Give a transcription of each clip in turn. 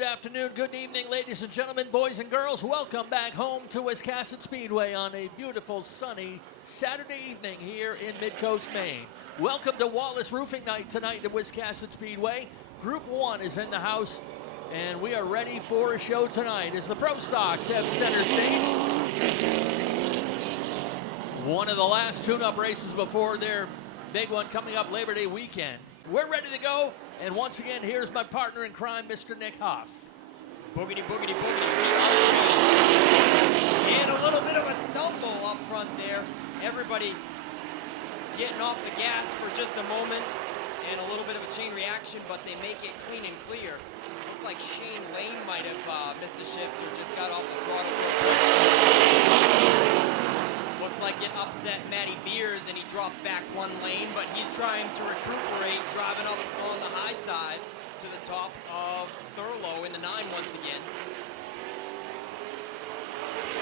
Good afternoon, good evening, ladies and gentlemen, boys and girls. Welcome back home to Wiscasset Speedway on a beautiful, sunny Saturday evening here in Mid-Coast, Maine. Welcome to Wallace Roofing Night tonight at Wiscasset Speedway. Group 1 is in the house, and we are ready for a show tonight as the Pro Stocks have center stage. One of the last tune-up races before their big one coming up Labor Day weekend. We're ready to go. And once again, here's my partner in crime, Mr. Nick Hoff. Boogity, boogity, boogity. And a little bit of a stumble up front there. Everybody getting off the gas for just a moment. And a little bit of a chain reaction, but they make it clean and clear. Looked like Shane Lane might have missed a shift or just got off the throttle. Looks like it upset Matty Beers and he dropped back one lane, but he's trying to recuperate, driving up on the high side to the top of Thurlow in the 9 once again.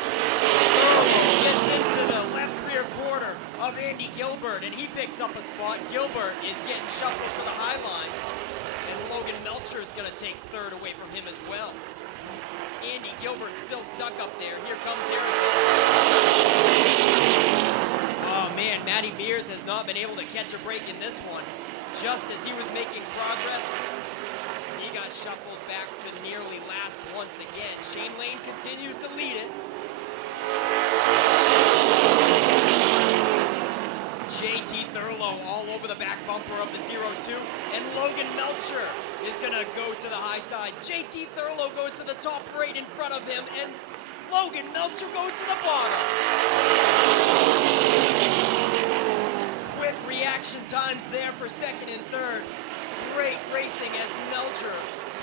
Thurlow gets into the left rear quarter of Andy Gilbert and he picks up a spot. Gilbert is getting shuffled to the high line and Logan Melcher is going to take third away from him as well. Andy Gilbert still stuck up there. Here comes Harrison. Oh man, Matty Beers has not been able to catch a break in this one. Just as he was making progress, he got shuffled back to nearly last once again. Shane Lane continues to lead it. JT Thurlow all over the back bumper of the 0-2, and Logan Melcher is gonna go to the high side. JT Thurlow goes to the top right in front of him, and Logan Melcher goes to the bottom. Quick reaction times there for second and third. Great racing as Melcher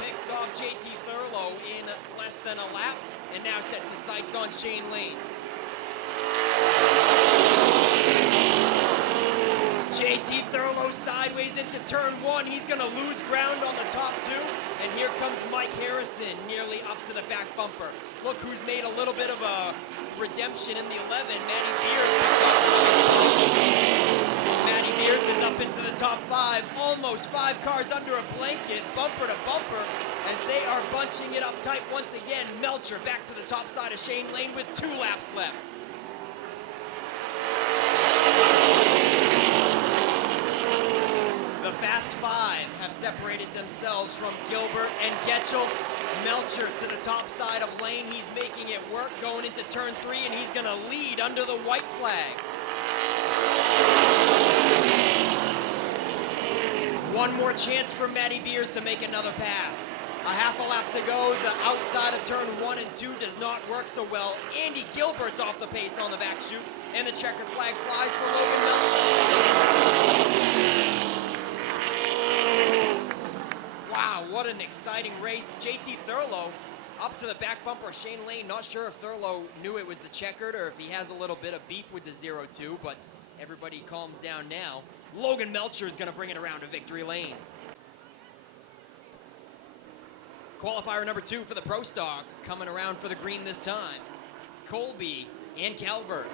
picks off JT Thurlow in less than a lap, and now sets his sights on Shane Lane. JT Thurlow sideways into turn 1. He's going to lose ground on the top 2. And here comes Mike Harrison nearly up to the back bumper. Look who's made a little bit of a redemption in the 11. Matty Beers picks up. Matty Beers is up into the top 5. Almost 5 cars under a blanket, bumper to bumper, as they are bunching it up tight once again. Melcher back to the top side of Shane Lane with 2 laps left. The Fast 5 have separated themselves from Gilbert and Getchell. Melcher to the top side of Lane. He's making it work going into turn 3, and he's going to lead under the white flag. One more chance for Matty Beers to make another pass. A half a lap to go. The outside of turn 1 and 2 does not work so well. Andy Gilbert's off the pace on the back chute, and the checkered flag flies for Logan Melcher. Wow, what an exciting race. JT Thurlow up to the back bumper of Shane Lane. Not sure if Thurlow knew it was the checkered or if he has a little bit of beef with the 0-2, but everybody calms down now. Logan Melcher is going to bring it around to victory lane. Qualifier number 2 for the Pro Stocks coming around for the green this time. Colby and Calvert.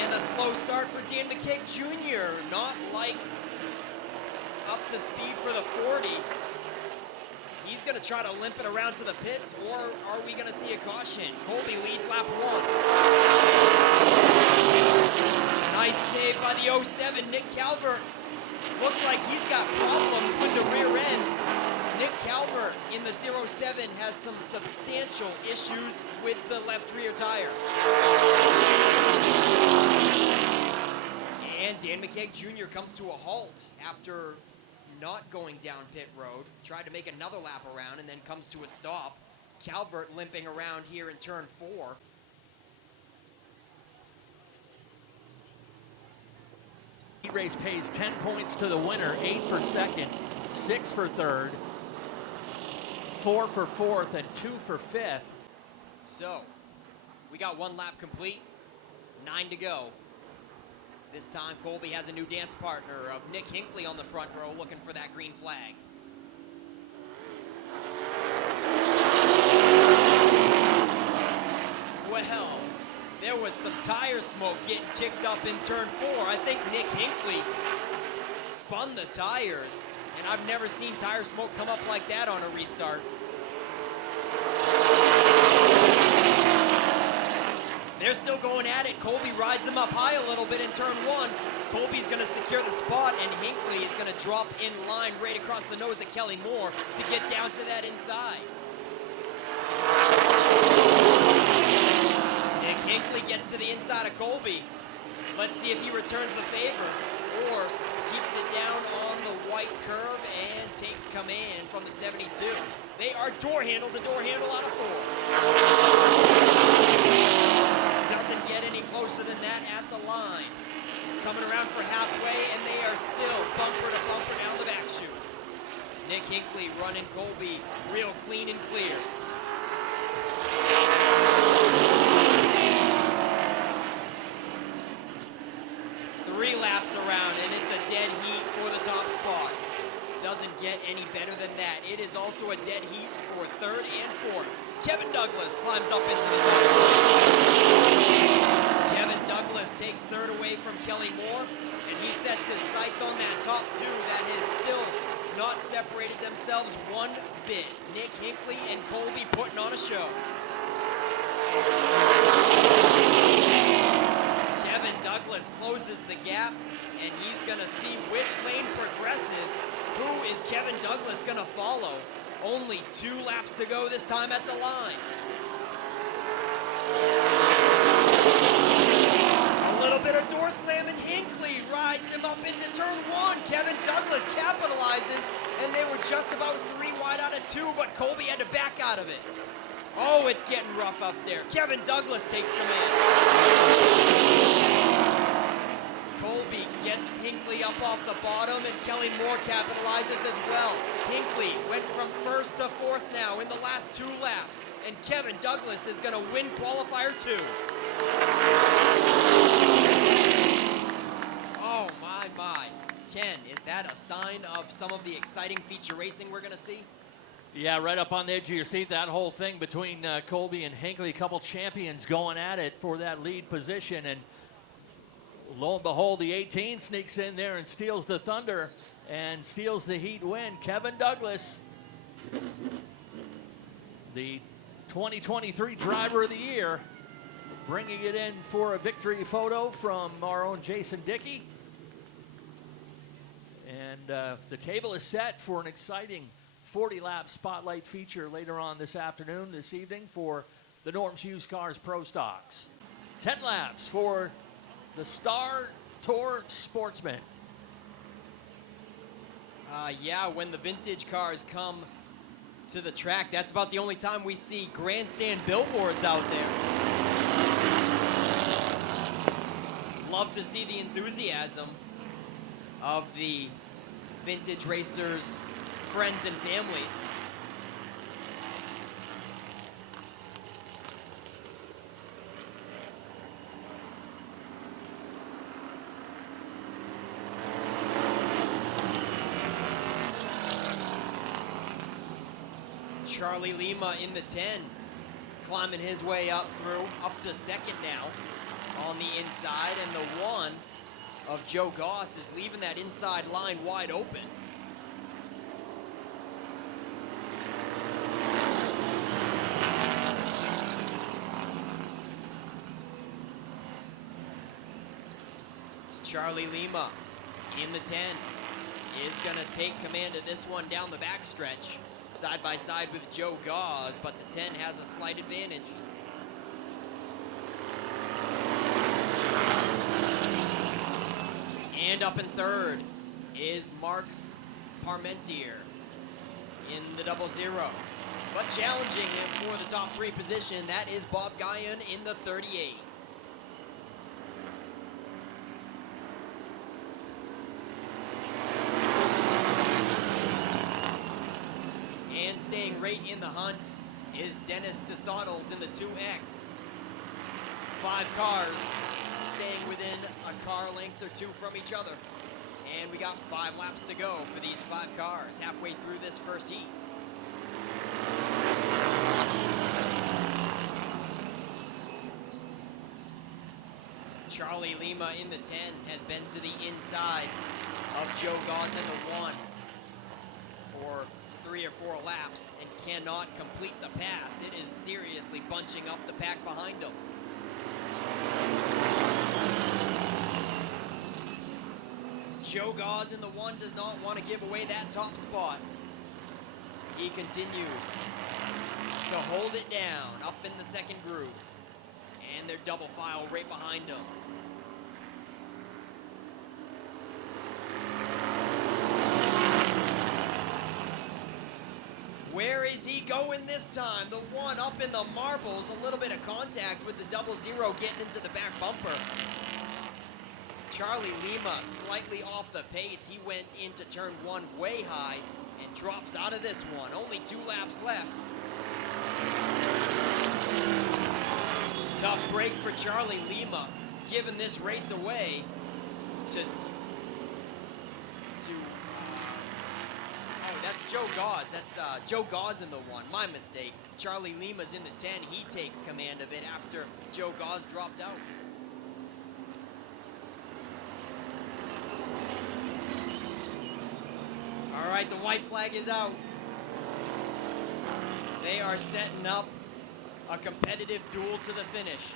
And a slow start for Dan McKeage Jr. Not like up to speed for the 40. He's going to try to limp it around to the pits, or are we going to see a caution? Colby leads lap 1. Nice save by the 07, Nick Calvert. Looks like he's got problems with the rear end. Nick Calvert in the 07 has some substantial issues with the left rear tire. And Dan McKeage Jr. comes to a halt after not going down pit road. Tried to make another lap around and then comes to a stop. Calvert limping around here in turn 4. Race pays 10 points to the winner, 8 for second, 6 for third, 4 for fourth, and 2 for fifth. So, we got 1 lap complete, 9 to go. This time, Colby has a new dance partner of Nick Hinckley on the front row looking for that green flag. Well, there was some tire smoke getting kicked up in turn 4. I think Nick Hinckley spun the tires And I've never seen tire smoke come up like that on a restart. They're still going at it. Colby rides him up high a little bit in turn one. Colby's going to secure the spot, and Hinckley is going to drop in line right across the nose of Kelly Moore to get down to that inside. Nick Hinckley gets to the inside of Colby. Let's see if he returns the favor or keeps it down on the white curb and takes command from the 72. They are door handle to door handle out of 4. Doesn't get any closer than that at the line. Coming around for halfway, and they are still bumper to bumper down the back chute. Nick Hinckley running Colby real clean and clear. Three laps around, and it's a dead heat for the top spot. Doesn't get any better than that. It is also a dead heat for third and fourth. Kevin Douglas climbs up into the top. Kevin Douglas takes third away from Kelly Moore, and he sets his sights on that top two that has still not separated themselves one bit. Nick Hinckley and Colby putting on a show. Kevin Douglas closes the gap, and he's gonna see which lane progresses. Who is Kevin Douglas gonna follow? Only 2 laps to go this time at the line. A little bit of door slam, and Hinckley rides him up into turn 1. Kevin Douglas capitalizes, and they were just about 3 wide out of 2, but Colby had to back out of it. Oh, it's getting rough up there. Kevin Douglas takes command. Colby gets Hinckley up off the bottom, and Kelly Moore capitalizes as well. Hinckley went from first to fourth now in the last 2 laps, and Kevin Douglas is going to win qualifier 2. Oh, my. Ken, is that a sign of some of the exciting feature racing we're going to see? Yeah, right up on the edge of your seat, that whole thing between Colby and Hinckley, a couple champions going at it for that lead position, and lo and behold, the 18 sneaks in there and steals the thunder and steals the heat win. Kevin Douglas, the 2023 Driver of the Year, bringing it in for a victory photo from our own Jason Dickey. And the table is set for an exciting 40-lap spotlight feature later on this evening for the Norm's Used Cars Pro Stocks. 10 laps for the Star Tour Sportsman. Yeah, when the vintage cars come to the track, that's about the only time we see grandstand billboards out there. Love to see the enthusiasm of the vintage racers' friends and families. Charlie Lima in the 10, climbing his way up to second now on the inside, and the 1 of Joe Goss is leaving that inside line wide open. Charlie Lima in the 10 is going to take command of this one down the backstretch, side by side with Joe Gause, but the 10 has a slight advantage. And up in third is Mark Parmentier in the 00. But challenging him for the top 3 position, that is Bob Guyon in the 38. And staying right in the hunt is Dennis DeSottles in the 2X. 5 cars staying within a car length or 2 from each other. And we got 5 laps to go for these 5 cars, halfway through this first heat. Charlie Lima in the 10 has been to the inside of Joe Gause in the 1. for 3 or 4 laps and cannot complete the pass. It is seriously bunching up the pack behind him. Joe Gauze in the 1 does not want to give away that top spot. He continues to hold it down up in the second groove. And they're double file right behind him. Where is he going this time? The 1 up in the marbles, a little bit of contact with the 00 getting into the back bumper. Charlie Lima slightly off the pace. He went into turn 1 way high and drops out of this one. Only 2 laps left. Tough break for Charlie Lima, giving this race away to oh, that's Joe Gauze. That's Joe Gauze in the 1. My mistake. Charlie Lima's in the 10. He takes command of it after Joe Gauze dropped out. All right, the white flag is out. They are setting up a competitive duel to the finish.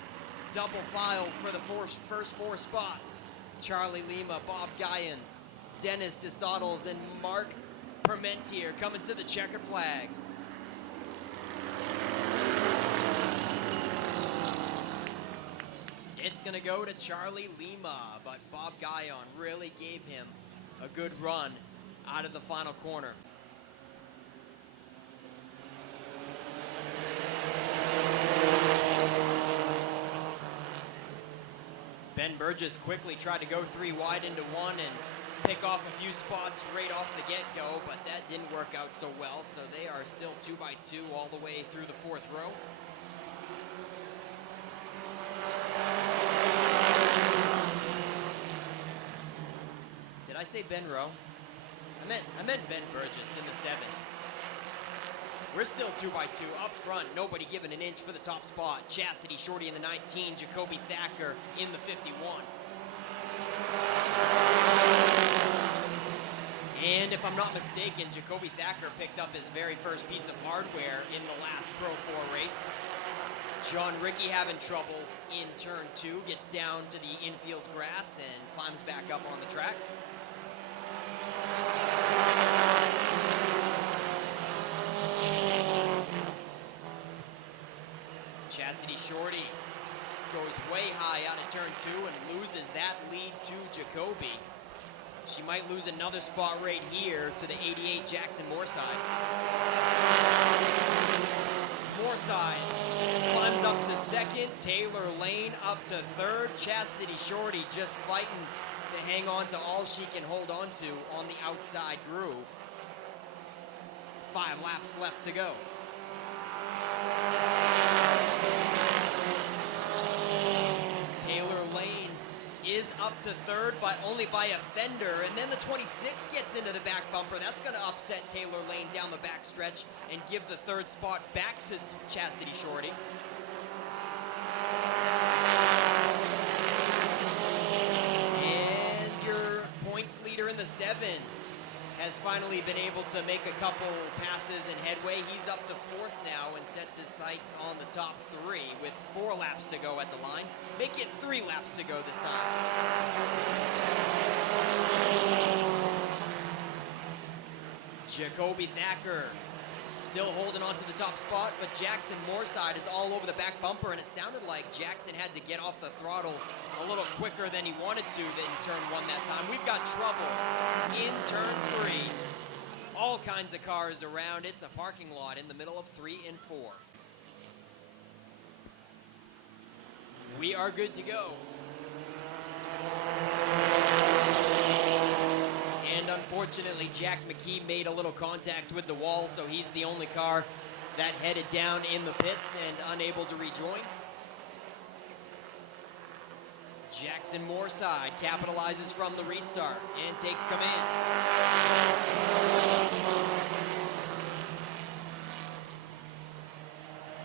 Double file for the first 4 spots. Charlie Lima, Bob Guyon, Dennis DeSottles, and Mark Parmentier coming to the checkered flag. It's gonna go to Charlie Lima, but Bob Guyon really gave him a good run out of the final corner. Ben Burgess quickly tried to go 3 wide into 1 and pick off a few spots right off the get-go, but that didn't work out so well, so they are still 2 by 2 all the way through the 4th row. Did I say Ben Rowe? I meant Ben Burgess in the 7. We're still 2 by 2 up front. Nobody giving an inch for the top spot. Chastity Shorty in the 19. Jacoby Thacker in the 51. And if I'm not mistaken, Jacoby Thacker picked up his very first piece of hardware in the last Pro 4 race. John Ricky having trouble in turn 2. Gets down to the infield grass and climbs back up on the track. Chastity Shorty goes way high out of turn 2 and loses that lead to Jacoby. She might lose another spot right here to the 88 Jackson Moorside. Moorside climbs up to 2nd. Taylor Lane up to 3rd. Chastity Shorty just fighting to hang on to all she can hold on to on the outside groove. 5 laps left to go. Taylor Lane is up to 3rd, but only by a fender, and then the 26 gets into the back bumper. That's going to upset Taylor Lane down the back stretch and give the 3rd spot back to Chastity Shorty. And your points leader in the 7 has finally been able to make a couple passes and headway. He's up to 4th now and sets his sights on the top 3 with 4 laps to go at the line. Make it 3 laps to go this time. Jacoby Thacker still holding on to the top spot, but Jackson Moorside is all over the back bumper, and it sounded like Jackson had to get off the throttle a little quicker than he wanted to in turn 1 that time. We've got trouble in turn 3. All kinds of cars around. It's a parking lot in the middle of 3 and 4. We are good to go. And unfortunately, Jack McKee made a little contact with the wall, so he's the only car that headed down in the pits and unable to rejoin. Jackson Moorside capitalizes from the restart and takes command.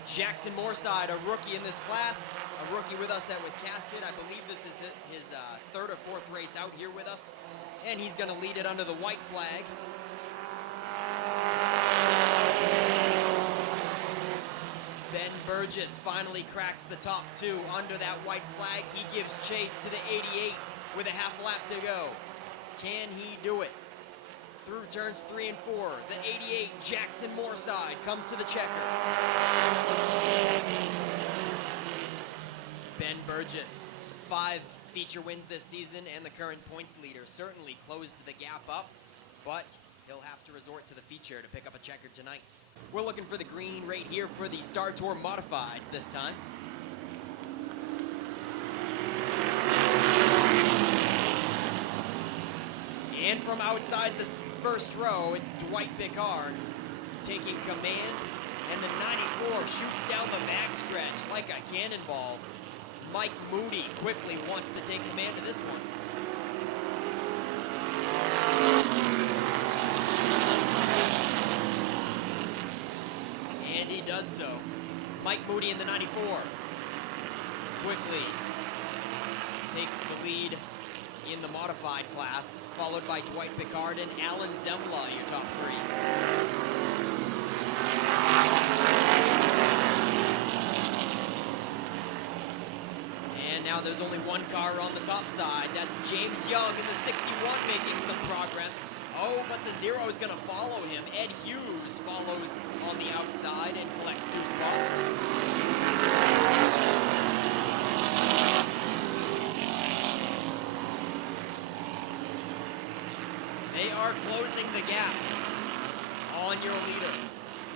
Jackson Moorside, a rookie in this class, a rookie with us at Wiscasset. I believe this is his 3rd or 4th race out here with us. And he's going to lead it under the white flag. Ben Burgess finally cracks the top two under that white flag. He gives chase to the 88 with a half lap to go. Can he do it? Through turns 3 and 4, the 88, Jackson Moorside, comes to the checker. Ben Burgess, 5 feature wins this season and the current points leader, certainly closed the gap up, but he'll have to resort to the feature to pick up a checker tonight. We're looking for the green right here for the Star Tour Modifieds this time. And from outside the first row, it's Dwight Bickard taking command, and the 94 shoots down the backstretch like a cannonball. Mike Moody quickly wants to take command of this one. And he does so. Mike Moody in the 94 quickly takes the lead in the modified class, followed by Dwight Bickard and Alan Zemla, your top 3. And now there's only one car on the top side. That's James Young in the 61 making some progress. Oh, but the 0 is going to follow him. Ed Hughes follows on the outside and collects 2 spots. They are closing the gap on your leader.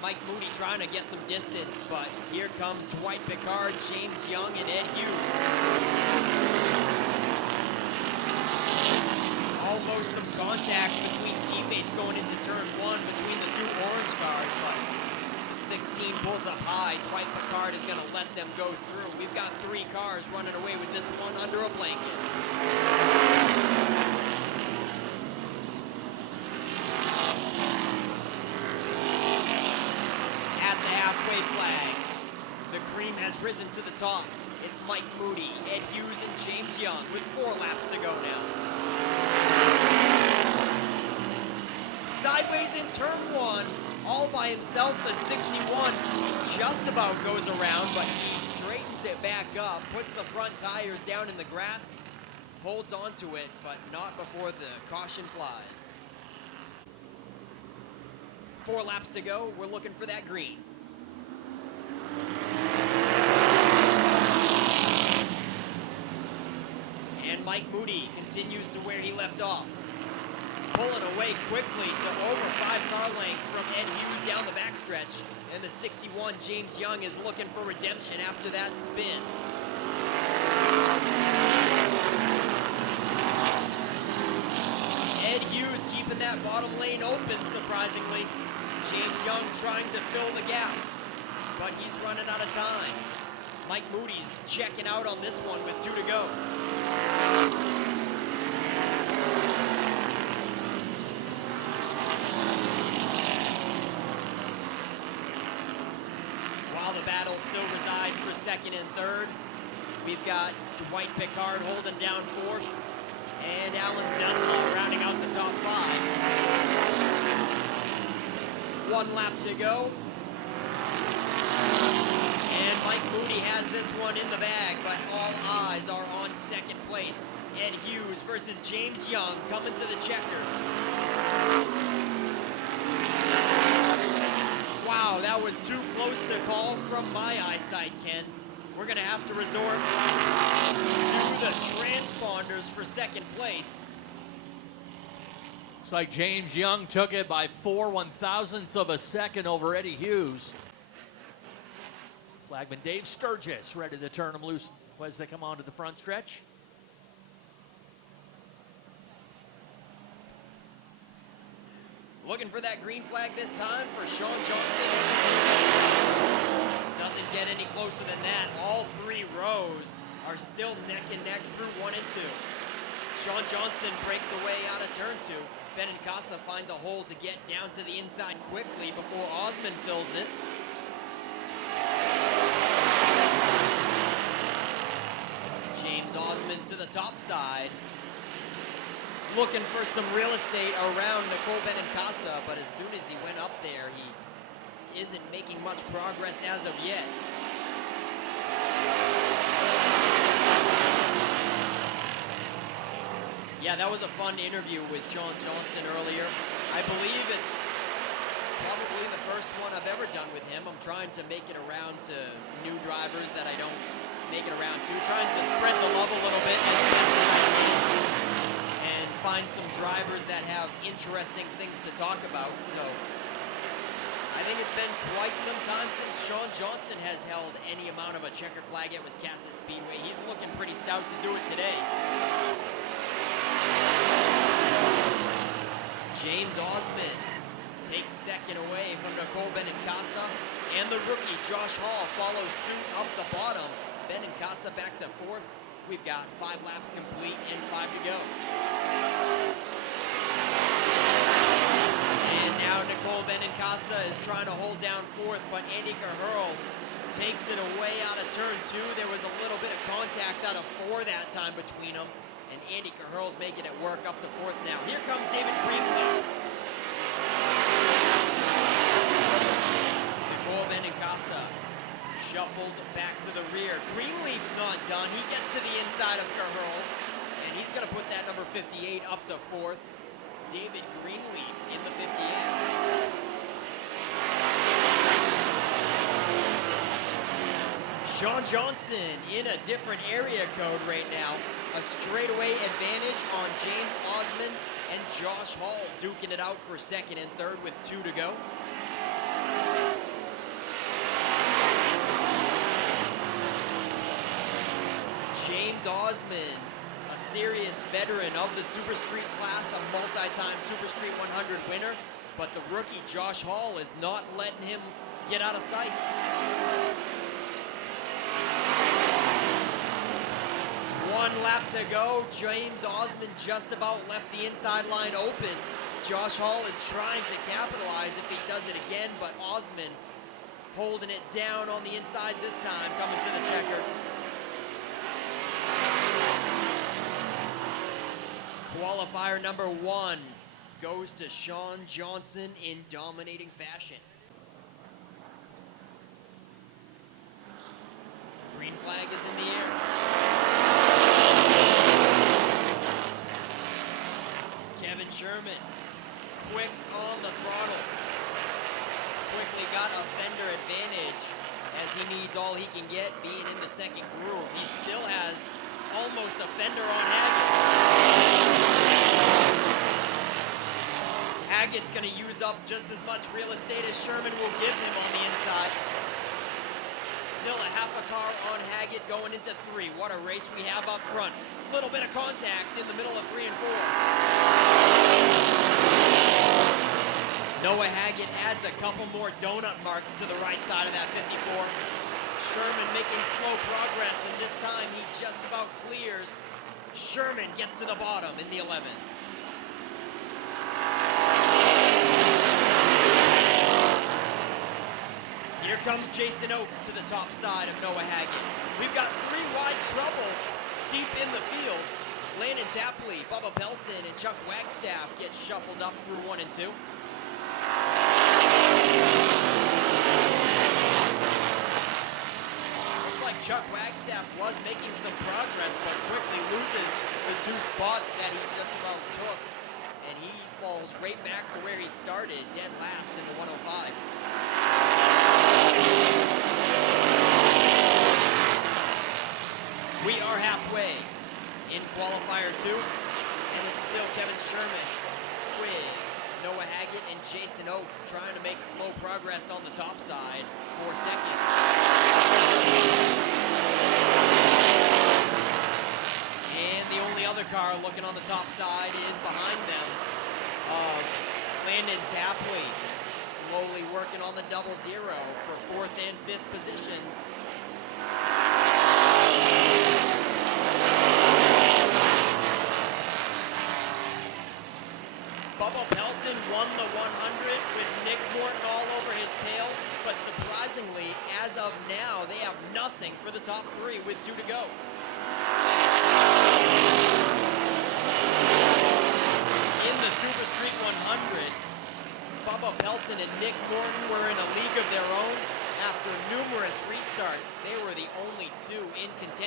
Mike Moody trying to get some distance, but here comes Dwight Bickard, James Young, and Ed Hughes. Almost some contact between teammates going into turn 1 between the 2 orange cars, but the 16 pulls up high. Dwight Bickard is going to let them go through. We've got 3 cars running away with this one under a blanket. Flags. The cream has risen to the top. It's Mike Moody, Ed Hughes, and James Young with 4 laps to go now. Sideways in turn 1, all by himself. The 61 just about goes around, but he straightens it back up, puts the front tires down in the grass, holds onto it, but not before the caution flies. 4 laps to go. We're looking for that green. And Mike Moody continues to where he left off. Pulling away quickly to over 5 car lengths from Ed Hughes down the backstretch. And the 61, James Young, is looking for redemption after that spin. Ed Hughes keeping that bottom lane open, surprisingly. James Young trying to fill the gap, but he's running out of time. Mike Moody's checking out on this one with 2 to go. While the battle still resides for 2nd and 3rd, we've got Dwight Bickard holding down 4th, and Alan Zemla rounding out the top 5. 1 lap to go. And Mike Moody has this one in the bag, but all eyes are on 2nd place. Ed Hughes versus James Young coming to the checker. Wow, that was too close to call from my eyesight, Ken. We're going to have to resort to the transponders for 2nd place. Looks like James Young took it by 4/1000ths of a second over Eddie Hughes. Flagman Dave Sturgis ready to turn them loose as they come onto the front stretch. Looking for that green flag this time for Sean Johnson. Doesn't get any closer than that. All 3 rows are still neck and neck through 1 and 2. Sean Johnson breaks away out of turn 2. Benincasa finds a hole to get down to the inside quickly before Osmond fills it. James Osmond to the top side. Looking for some real estate around Nicole Benincasa, but as soon as he went up there, he isn't making much progress as of yet. Yeah, that was a fun interview with Shawn Johnson earlier. I believe it's probably the first one I've ever done with him. I'm trying to make it around to new drivers that I don't make it around to. Trying to spread the love a little bit as best as I can. And find some drivers that have interesting things to talk about. So I think it's been quite some time since Shawn Johnson has held any amount of a checkered flag at Wiscasset Speedway. He's looking pretty stout to do it today. James Osmond takes second away from Nicole Benincasa, and the rookie Josh Hall follows suit up the bottom. Benincasa back to fourth. We've got 5 laps complete and 5 to go. And now Nicole Benincasa is trying to hold down fourth, but Andy Caherl takes it away out of turn 2. There was a little bit of contact out of 4 that time between them. And Andy Caherl's making it work up to fourth now. Here comes David Greenleaf. Nicole Benincasa shuffled back to the rear. Greenleaf's not done. He gets to the inside of Caherl, and he's going to put that number 58 up to fourth. David Greenleaf in the 58. Shawn Johnson in a different area code right now. A straightaway advantage on James Osmond and Josh Hall duking it out for second and third with 2 to go. James Osmond, a serious veteran of the Super Street class, a multi-time Super Street 100 winner, but the rookie Josh Hall is not letting him get out of sight. One lap to go. James Osmond just about left the inside line open. Josh Hall is trying to capitalize if he does it again, but Osmond holding it down on the inside this time, coming to the checker. Qualifier number 1 goes to Shawn Johnson in dominating fashion. Green flag is in the air. Kevin Sherman, quick on the throttle. Quickly got a fender advantage as he needs all he can get being in the second groove. He still has almost a fender on Haggett. Haggett's going to use up just as much real estate as Sherman will give him on the inside. Still a half a car on Haggett going into 3. What a race we have up front. Little bit of contact in the middle of 3 and 4. Noah Haggett adds a couple more donut marks to the right side of that 54. Sherman making slow progress, and this time he just about clears. Sherman gets to the bottom in the 11. Here comes Jason Oakes to the top side of Noah Haggett. We've got 3 wide trouble deep in the field. Landon Tapley, Bubba Pelton, and Chuck Wagstaff get shuffled up through 1 and 2. Looks like Chuck Wagstaff was making some progress, but quickly loses the 2 spots that he just about took. And he falls right back to where he started, dead last in the 105. We are halfway in qualifier 2, and it's still Kevin Sherman with Noah Haggett and Jason Oakes trying to make slow progress on the top side for second. And the only other car looking on the top side is behind them of Landon Tapley, slowly working on the 0-0 for 4th and 5th positions. Bubba Pelton won the 100 with Nick Morton all over his tail, but surprisingly, as of now, they have nothing for the top 3 with 2 to go. In the Super Street 100, Bubba Pelton and Nick Morton were in a league of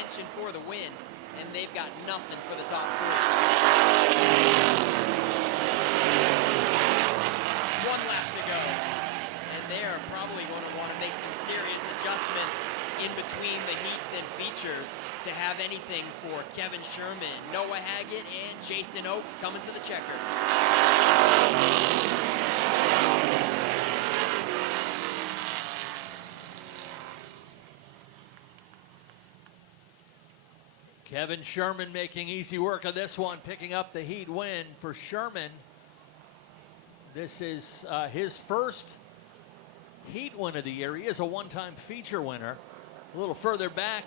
contention for the win, and they've got nothing for the top 3. 1 lap to go, and they're probably going to want to make some serious adjustments in between the heats and features to have anything for Kevin Sherman, Noah Haggett, and Jason Oakes coming to the checker. Kevin Sherman making easy work of this one, picking up the heat win for Sherman. This is his first heat win of the year. He is a one-time feature winner. A little further back,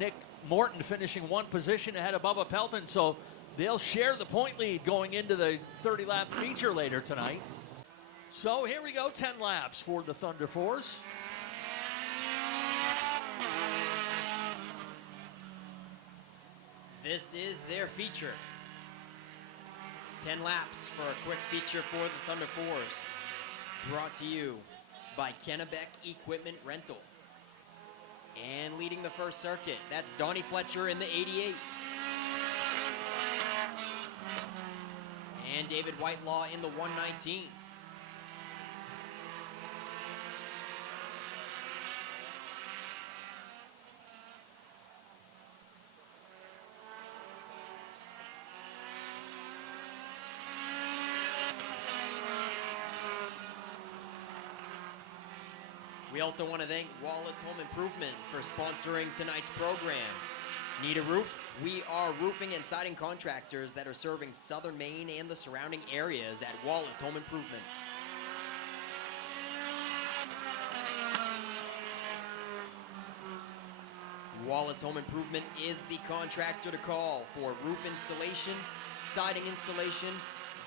Nick Morton finishing 1 position ahead of Bubba Pelton, so they'll share the point lead going into the 30-lap feature later tonight. So here we go, 10 laps for the Thunder Fours. This is their feature. 10 laps for a quick feature for the Thunder Fours. Brought to you by Kennebec Equipment Rental. And leading the first circuit, that's Donnie Fletcher in the 88. And David Whitelaw in the 119. We also want to thank Wallace Home Improvement for sponsoring tonight's program. Need a roof? We are roofing and siding contractors that are serving southern Maine and the surrounding areas at Wallace Home Improvement. Wallace Home Improvement is the contractor to call for roof installation, siding installation,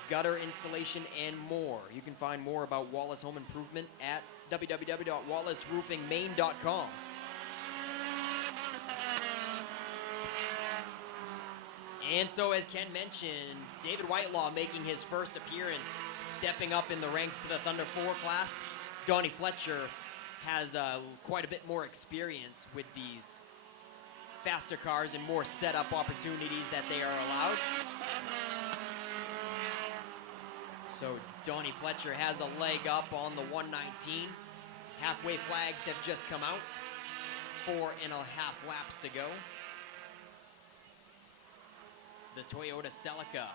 gutter installation, and more. You can find more about Wallace Home Improvement at www.wallaceroofingmaine.com. And so, as Ken mentioned, David Whitelaw making his first appearance, stepping up in the ranks to the Thunder 4 class. Donnie Fletcher has quite a bit more experience with these faster cars and more setup opportunities that they are allowed. So Donnie Fletcher has a leg up on the 119. Halfway flags have just come out. 4.5 laps to go. The Toyota Celica.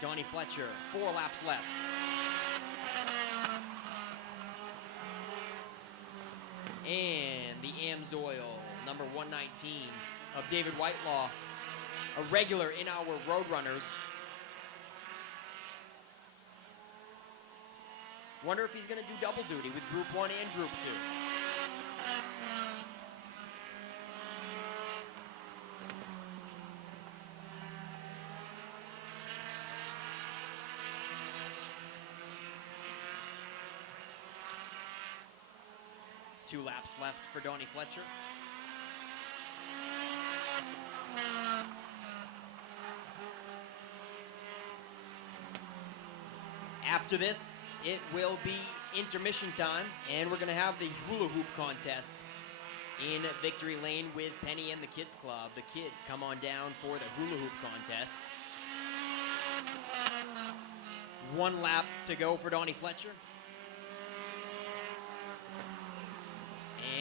Donnie Fletcher, 4 laps left. And the Amsoil, number 119 of David Whitelaw, a regular in our Roadrunners. Wonder if he's going to do double duty with Group 1 and Group 2. Two laps left for Donnie Fletcher. After this, it will be intermission time, and we're going to have the hula hoop contest in Victory Lane with Penny and the Kids Club. The kids come on down for the hula hoop contest. 1 lap to go for Donnie Fletcher.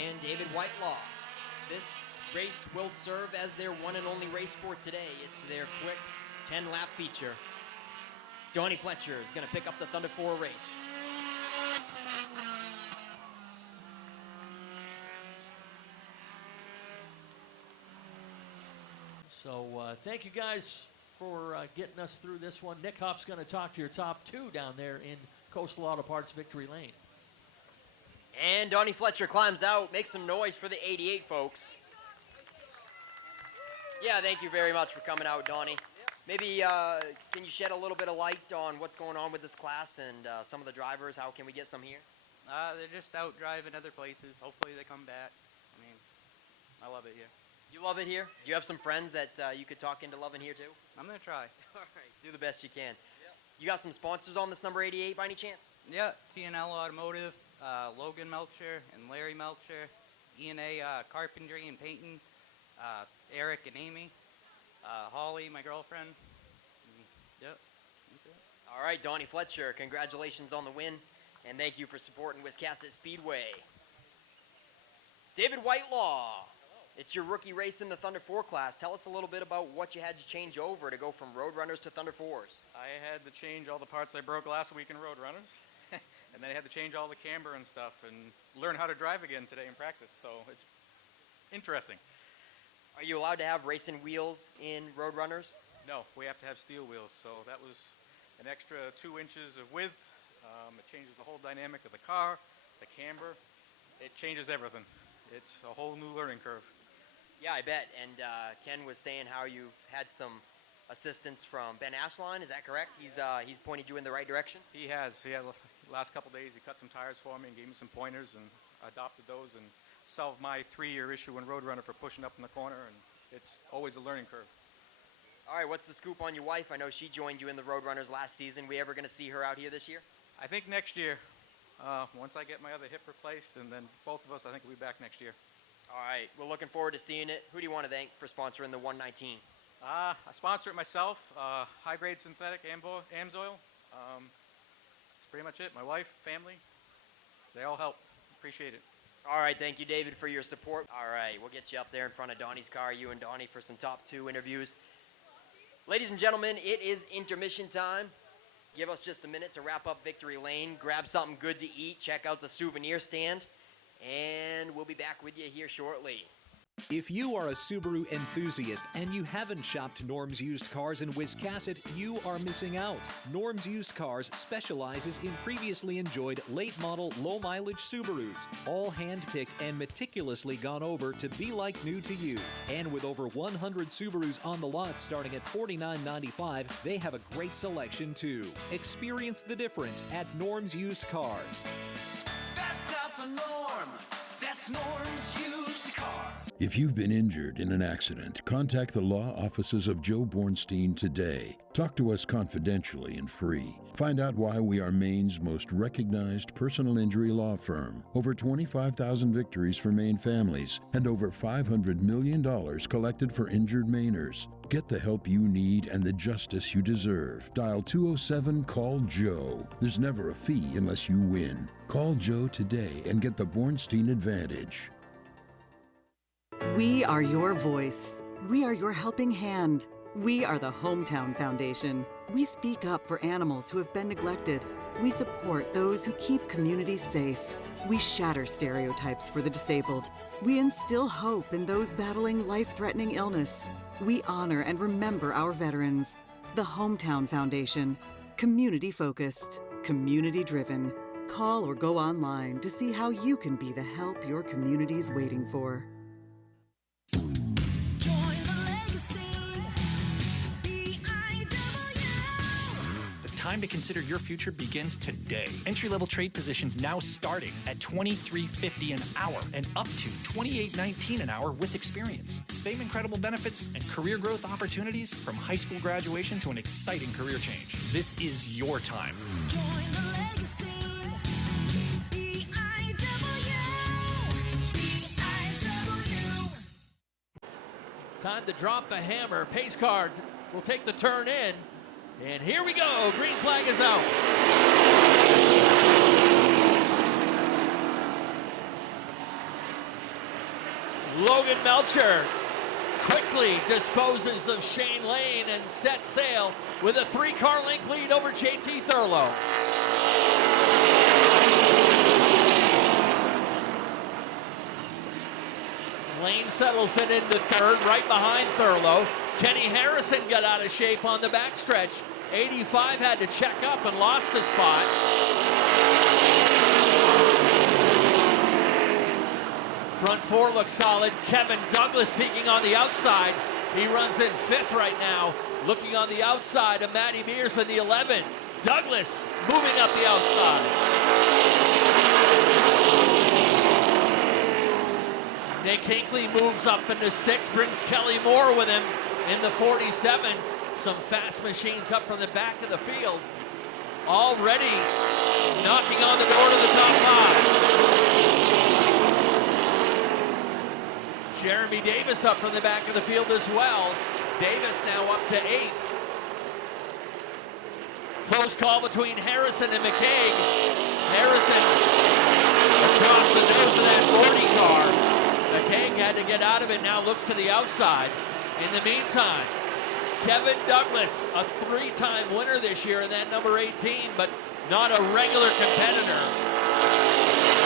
And David Whitelaw. This race will serve as their one and only race for today. It's their quick 10-lap feature. Donnie Fletcher is going to pick up the Thunder 4 race. So thank you guys for getting us through this one. Nick Huff's going to talk to your top 2 down there in Coastal Auto Parts Victory Lane. And Donnie Fletcher climbs out. Make some noise for the 88, folks. Yeah, thank you very much for coming out, Donnie. Maybe can you shed a little bit of light on what's going on with this class and some of the drivers? How can we get some here? They're just out driving other places. Hopefully they come back. I mean, I love it here. You love it here? Do you have some friends that you could talk into loving here too? I'm going to try. All right, do the best you can. Yep. You got some sponsors on this number 88 by any chance? Yeah, TNL Automotive, Logan Melcher and Larry Melcher, E&A Carpentry and Painting, Eric and Amy, Holly, my girlfriend. Yep, that's it. All right, Donnie Fletcher, congratulations on the win, and thank you for supporting Wiscasset Speedway. David Whitelaw, it's your rookie race in the Thunder 4 class. Tell us a little bit about what you had to change over to go from Roadrunners to Thunder 4s. I had to change all the parts I broke last week in Roadrunners, and then I had to change all the camber and stuff and learn how to drive again today in practice, so it's interesting. Are you allowed to have racing wheels in Roadrunners? No, we have to have steel wheels, so that was an extra 2 inches of width. It changes the whole dynamic of the car, the camber. It changes everything. It's a whole new learning curve. Yeah, I bet. And Ken was saying how you've had some assistance from Ben Ashline. Is that correct? He's pointed you in the right direction? He has. He had the last couple days, he cut some tires for me and gave me some pointers and adopted those and solved my 3-year issue in Roadrunner for pushing up in the corner, and it's always a learning curve. All right, what's the scoop on your wife? I know she joined you in the Roadrunners last season. We ever going to see her out here this year? I think next year, once I get my other hip replaced, and then both of us, I think we'll be back next year. All right, we're looking forward to seeing it. Who do you want to thank for sponsoring the 119? I sponsor it myself, high-grade synthetic AMSoil. That's pretty much it. My wife, family, they all help. Appreciate it. All right, thank you, David, for your support. All right, we'll get you up there in front of Donnie's car, you and Donnie, for some top 2 interviews. Ladies and gentlemen, it is intermission time. Give us just a minute to wrap up Victory Lane, grab something good to eat, check out the souvenir stand, and we'll be back with you here shortly. If you are a Subaru enthusiast and you haven't shopped Norm's Used Cars in Wiscasset, you are missing out. Norm's Used Cars specializes in previously enjoyed late-model, low-mileage Subarus, all hand-picked and meticulously gone over to be like new to you. And with over 100 Subarus on the lot starting at $49.95, they have a great selection too. Experience the difference at Norm's Used Cars. That's not the norm. That's Norm's Used Cars. If you've been injured in an accident, contact the law offices of Joe Bornstein today. Talk to us confidentially and free. Find out why we are Maine's most recognized personal injury law firm. Over 25,000 victories for Maine families and over $500 million collected for injured Mainers. Get the help you need and the justice you deserve. Dial 207-CALL-JOE. There's never a fee unless you win. Call Joe today and get the Bornstein advantage. We are your voice. We are your helping hand. We are the Hometown Foundation. We speak up for animals who have been neglected. We support those who keep communities safe. We shatter stereotypes for the disabled. We instill hope in those battling life-threatening illness. We honor and remember our veterans. The Hometown Foundation. Community-focused. Community-driven. Call or go online to see how you can be the help your community's waiting for. Time to consider your future begins today. Entry-level trade positions now starting at $23.50 an hour and up to $28.19 an hour with experience. Same incredible benefits and career growth opportunities from high school graduation to an exciting career change. This is your time. Join the legacy. B-I-W. Time to drop the hammer. Pace car will take the turn in. And here we go. Green flag is out. Logan Melcher quickly disposes of Shane Lane and sets sail with a 3-car length lead over JT Thurlow. Lane settles it into third, right behind Thurlow. Kenny Harrison got out of shape on the backstretch. 85 had to check up and lost a spot. Front 4 looks solid. Kevin Douglas peeking on the outside. He runs in 5th right now. Looking on the outside of Matty Mears in the 11. Douglas moving up the outside. Nick Hinckley moves up into 6th, brings Kelly Moore with him in the 47. Some fast machines up from the back of the field. Already knocking on the door to the top 5. Jeremy Davis up from the back of the field as well. Davis now up to 8th. Close call between Harrison and McKeage. Harrison across the nose of that 40 car. McKeage had to get out of it, now looks to the outside. In the meantime, Kevin Douglas, a 3-time winner this year in that number 18, but not a regular competitor.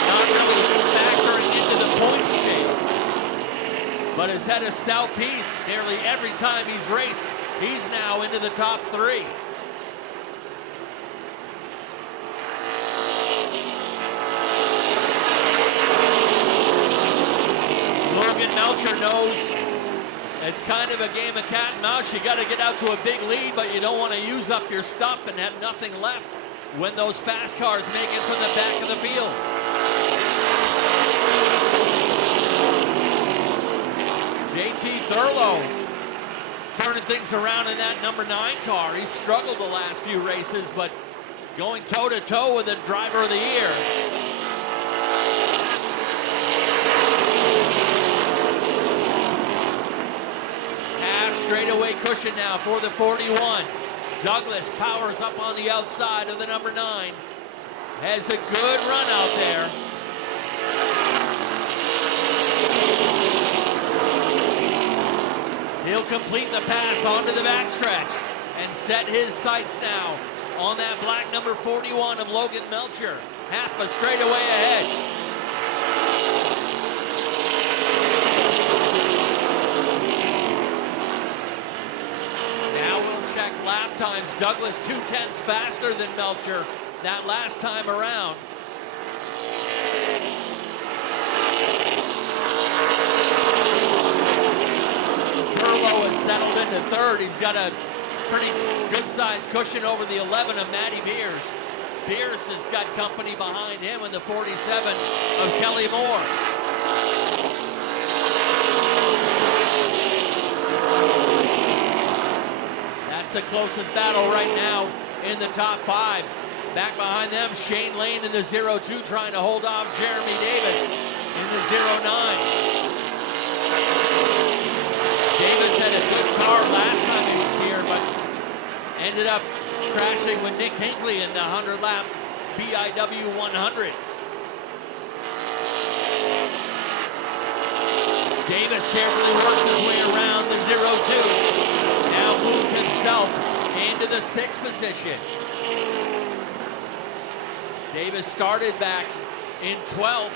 Not really factoring into the points chase, but has had a stout piece nearly every time he's raced. He's now into the top 3. Logan Melcher knows it's kind of a game of cat and mouse. You got to get out to a big lead, but you don't want to use up your stuff and have nothing left when those fast cars make it from the back of the field. JT Thurlow turning things around in that number 9 car. He's struggled the last few races, but going toe-to-toe with the driver of the year. Straightaway cushion now for the 41. Douglas powers up on the outside of the number 9. Has a good run out there. He'll complete the pass onto the backstretch and set his sights now on that black number 41 of Logan Melcher. Half a straightaway ahead. Lap times. Douglas 2/10 faster than Melcher that last time around. Thurlow has settled into 3rd. He's got a pretty good-sized cushion over the 11 of Matty Beers. Beers has got company behind him in the 47 of Kelly Moore. The closest battle right now in the top 5. Back behind them, Shane Lane in the 0-2 trying to hold off Jeremy Davis in the 0-9. Davis had a good car last time he was here, but ended up crashing with Nick Hinckley in the 100-lap BIW 100. Davis carefully works his way around the 0-2. Now moves himself into the 6th position. Davis started back in 12th.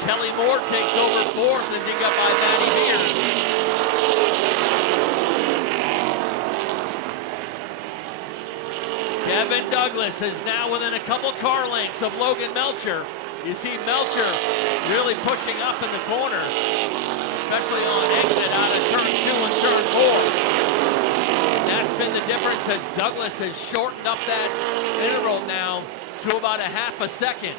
Kelly Moore takes over 4th as he got by Matty Beers. Kevin Douglas is now within a couple car lengths of Logan Melcher. You see Melcher really pushing up in the corner, especially on exit out of turn 2 and turn 4. That's been the difference as Douglas has shortened up that interval now to about a half a second.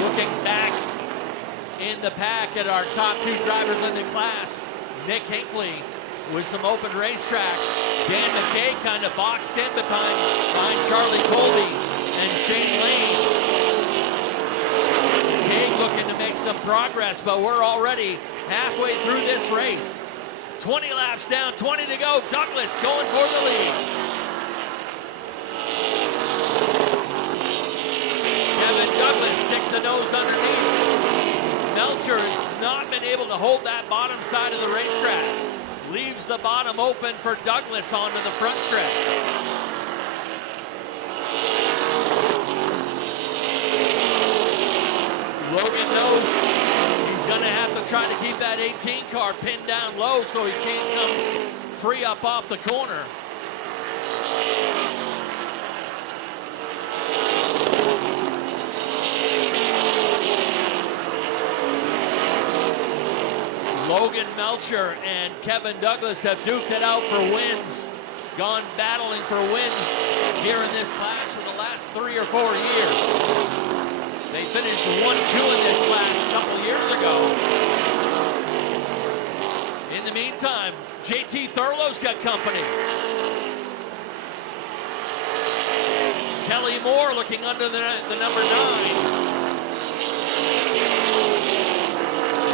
Looking back in the pack at our top 2 drivers in the class, Nick Hinckley with some open racetrack. Dan McKeage kind of boxed in behind Charlie Colby and Shane Lane. McKeage looking to make some progress, but we're already halfway through this race. 20 laps down, 20 to go. Douglas going for the lead. Kevin Douglas sticks a nose underneath. Melcher has not been able to hold that bottom side of the racetrack. Leaves the bottom open for Douglas onto the front stretch. Logan knows he's going to have to try to keep that 18 car pinned down low so he can't come free up off the corner. Logan Melcher and Kevin Douglas have duked it out for wins, gone battling for wins here in this class for the last 3 or 4 years. They finished 1-2 in this class a couple years ago. In the meantime, JT Thurlow's got company. Kelly Moore looking under the number 9.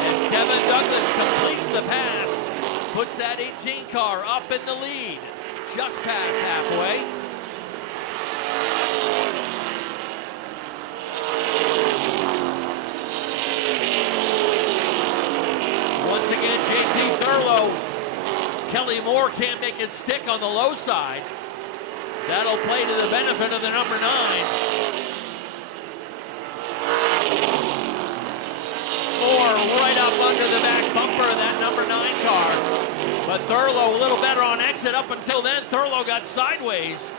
As Kevin Douglas completes the pass, puts that 18 car up in the lead, just past halfway. Once again, JT Thurlow. Kelly Moore can't make it stick on the low side. That'll play to the benefit of the number 9. Moore right up under the back bumper of that number 9 car. But Thurlow a little better on exit. Up until then, Thurlow got sideways.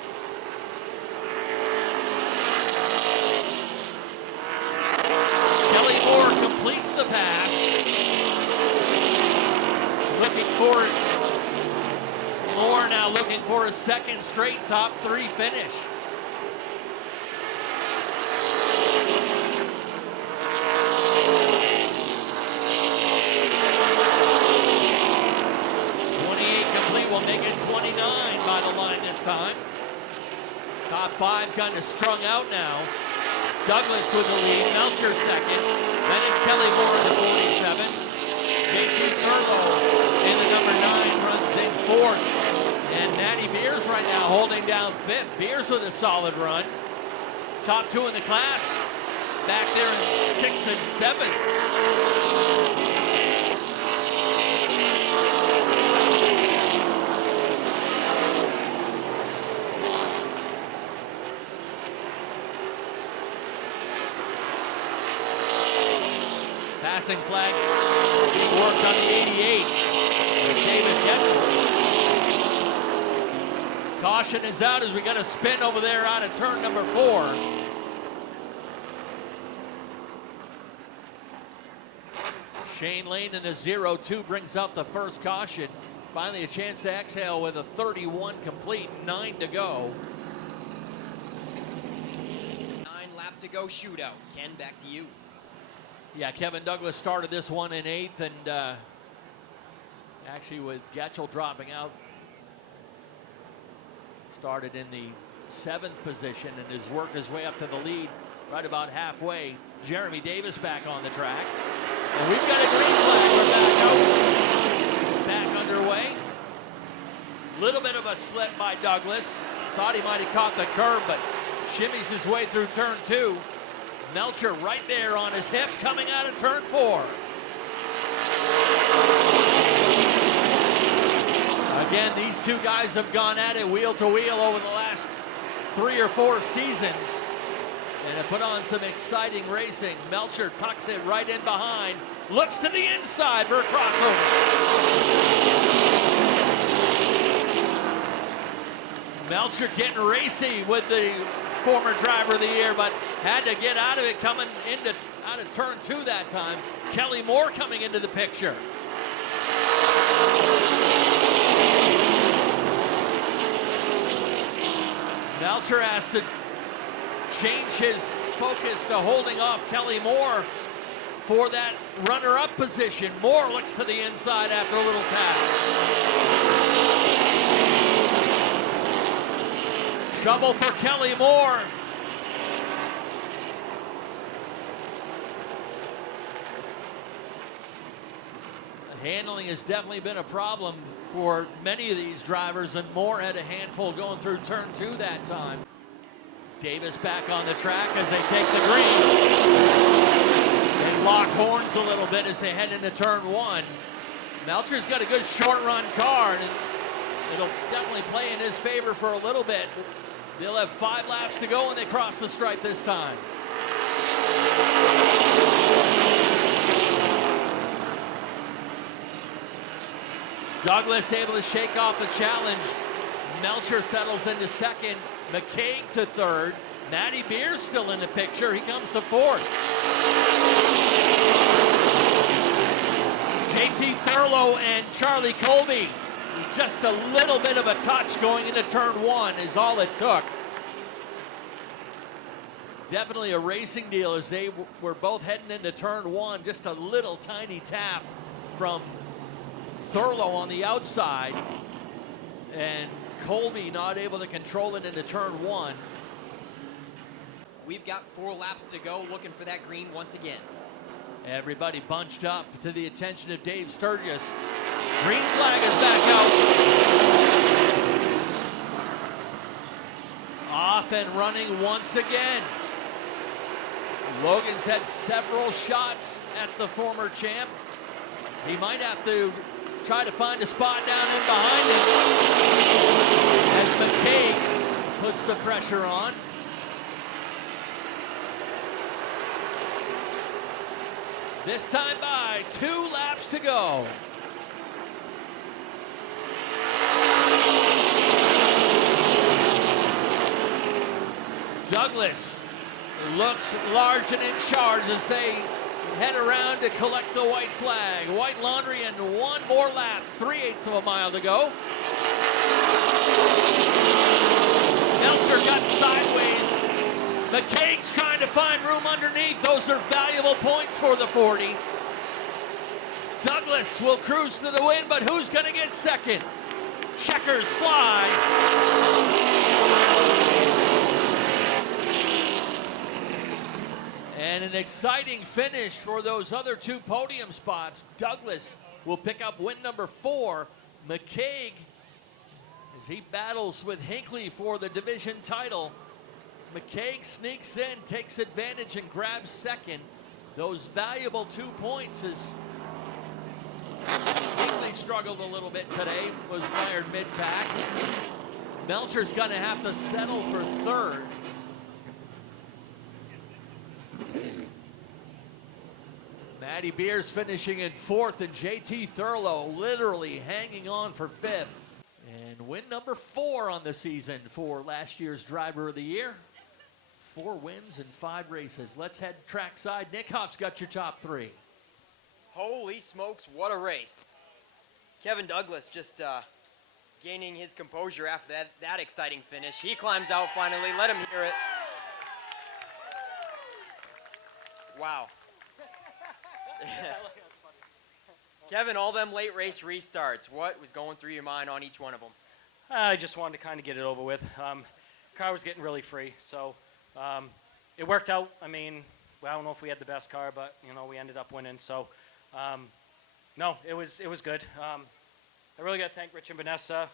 Kelly Moore completes the pass. Looking for Moore now looking for a second straight top 3 finish. Will make it 29 by the line this time. Top 5 kind of strung out now. Douglas with the lead, Melcher second. Then it's Kelly Moore in the 47. JT Thurlow in the number 9 runs in 4th. And Matty Beers right now holding down 5th. Beers with a solid run. Top 2 in the class. Back there in 6th and 7th. Passing flag being worked on the 88 with David Whitelaw. Caution is out as we got a spin over there out of turn number 4. Shane Lane in the 0-2 brings out the first caution. Finally a chance to exhale with a 31 complete, 9 to go. 9 lap to go shootout. Ken, back to you. Yeah, Kevin Douglas started this one in 8th, and actually with Getchell dropping out, started in the 7th position and has worked his way up to the lead right about halfway. Jeremy Davis back on the track. And we've got a green flag. We're back out. Back underway. Little bit of a slip by Douglas. Thought he might have caught the curb, but shimmies his way through turn 2. Melcher right there on his hip coming out of turn 4. Again, these two guys have gone at it wheel to wheel over the last 3 or 4 seasons and have put on some exciting racing. Melcher tucks it right in behind, looks to the inside for a crossover. Melcher getting racy with the former driver of the year, but had to get out of it coming out of turn 2 that time. Kelly Moore coming into the picture. Melcher has to change his focus to holding off Kelly Moore for that runner-up position. Moore looks to the inside after a little tap. Trouble for Kelly Moore. Handling has definitely been a problem for many of these drivers, and Moore had a handful going through turn 2 that time. Davis back on the track as they take the green. And lock horns a little bit as they head into turn 1. Melcher's got a good short run car, and it'll definitely play in his favor for a little bit. They'll have 5 laps to go when they cross the stripe this time. Douglas able to shake off the challenge. Melcher settles into 2nd. McKeage to 3rd. Matty Beers still in the picture. He comes to 4th. JT Thurlow and Charlie Colby. Just a little bit of a touch going into turn 1 is all it took. Definitely a racing deal as they were both heading into turn 1. Just a little tiny tap from Thurlow on the outside, and Colby not able to control it into turn 1. We've got 4 laps to go, looking for that green once again. Everybody bunched up to the attention of Dave Sturgis. Green flag is back out. Off and running once again. Logan's had several shots at the former champ. He might have to try to find a spot down in behind him as McKeage puts the pressure on. This time by 2 laps to go. Douglas looks large and in charge as they head around to collect the white flag. White laundry and 1 more lap, 3/8 of a mile to go. Melcher got sideways. McKeague's trying to find room underneath. Those are valuable points for the 40. Douglas will cruise to the win, but who's going to get second? Checkers fly. And an exciting finish for those other 2 podium spots. Douglas will pick up win number 4. McKeage, as he battles with Hinckley for the division title. McKeage sneaks in, takes advantage, and grabs second. Those valuable 2 points as Hinckley struggled a little bit today, was mired mid-pack. Melcher's going to have to settle for 3rd. Matty Beers finishing in 4th, and JT Thurlow literally hanging on for 5th. And win number 4 on the season for last year's Driver of the Year. 4 wins in 5 races. Let's head trackside. Nick Huff's got your top 3. Holy smokes, what a race. Kevin Douglas just gaining his composure after that exciting finish. He climbs out finally. Let him hear it. Wow. Kevin, all them late race restarts, what was going through your mind on each one of them? I just wanted to kind of get it over with. Car was getting really free, so it worked out. I mean, I don't know if we had the best car, but you know, we ended up winning. So, no, it was good. I really got to thank Rich and Vanessa,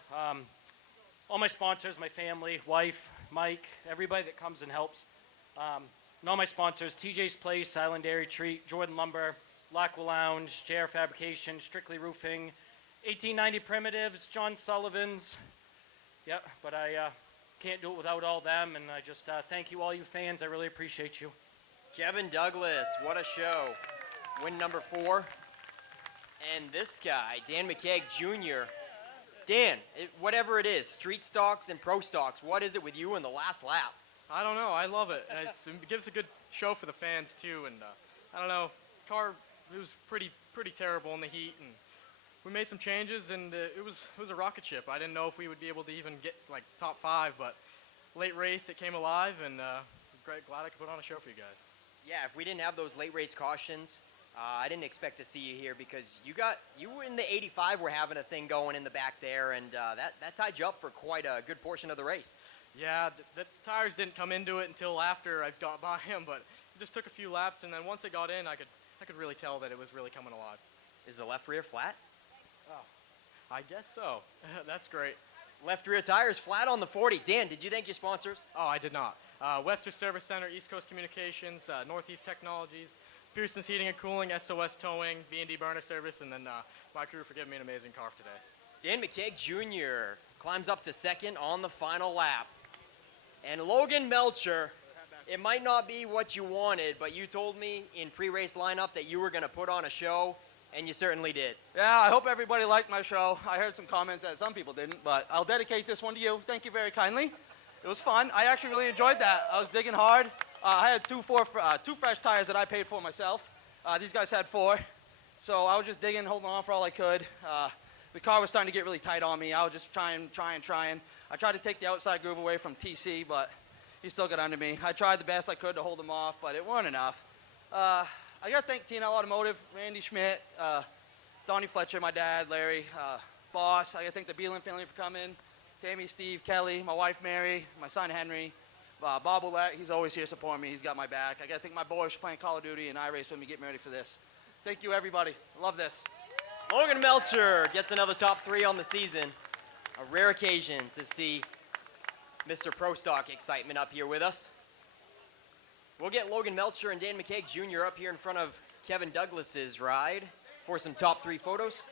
all my sponsors, my family, wife, Mike, everybody that comes and helps. And all my sponsors: TJ's Place, Island Dairy Treat, Jordan Lumber, Lacqua Lounge, JR Fabrication, Strictly Roofing, 1890 Primitives, John Sullivan's. Yeah, but I can't do it without all them, and I just thank you, all you fans. I really appreciate you. Kevin Douglas, what a show. Win number 4. And this guy, Dan McKeage Jr. Dan, whatever it is, street stocks and pro stocks, what is it with you in the last lap? I don't know. I love it. It gives a good show for the fans, too. And I don't know. Car, it was pretty terrible in the heat. And we made some changes, and it was a rocket ship. I didn't know if we would be able to even get, like, top 5. But late race, it came alive, and glad I could put on a show for you guys. Yeah, if we didn't have those late race cautions, I didn't expect to see you here because you were in the 85 were having a thing going in the back there, and that tied you up for quite a good portion of the race. Yeah, the tires didn't come into it until after I got by him, but it just took a few laps, and then once it got in, I could really tell that it was really coming alive. Is the left rear flat? Oh, I guess so. That's great. Left rear tires flat on the 40. Dan, did you thank your sponsors? Oh, I did not. Webster Service Center, East Coast Communications, Northeast Technologies, Pearson's Heating and Cooling, SOS Towing, B&D Burner Service, and then my crew for giving me an amazing car today. Dan McKeage Jr. climbs up to second on the final lap. And Logan Melcher, it might not be what you wanted, but you told me in pre-race lineup that you were going to put on a show, and you certainly did. Yeah, I hope everybody liked my show. I heard some comments that some people didn't, but I'll dedicate this one to you. Thank you very kindly. It was fun. I actually really enjoyed that. I was digging hard. I had two fresh tires that I paid for myself. These guys had 4. So I was just digging, holding on for all I could. The car was starting to get really tight on me. I was just trying. I tried to take the outside groove away from TC, but he still got under me. I tried the best I could to hold him off, but it wasn't enough. I got to thank TNL Automotive, Randy Schmidt, Donnie Fletcher, my dad, Larry, Boss. I got to thank the Beelan family for coming. Tammy, Steve, Kelly, my wife Mary, my son Henry, Bob Willett, he's always here supporting me. He's got my back. I got to thank my boys for playing Call of Duty and iRace with me, getting ready for this. Thank you, everybody. I love this. Logan Melcher gets another top 3 on the season. A rare occasion to see Mr. Pro Stock excitement up here with us. We'll get Logan Melcher and Dan McKeage Jr. up here in front of Kevin Douglas's ride for some top 3 photos.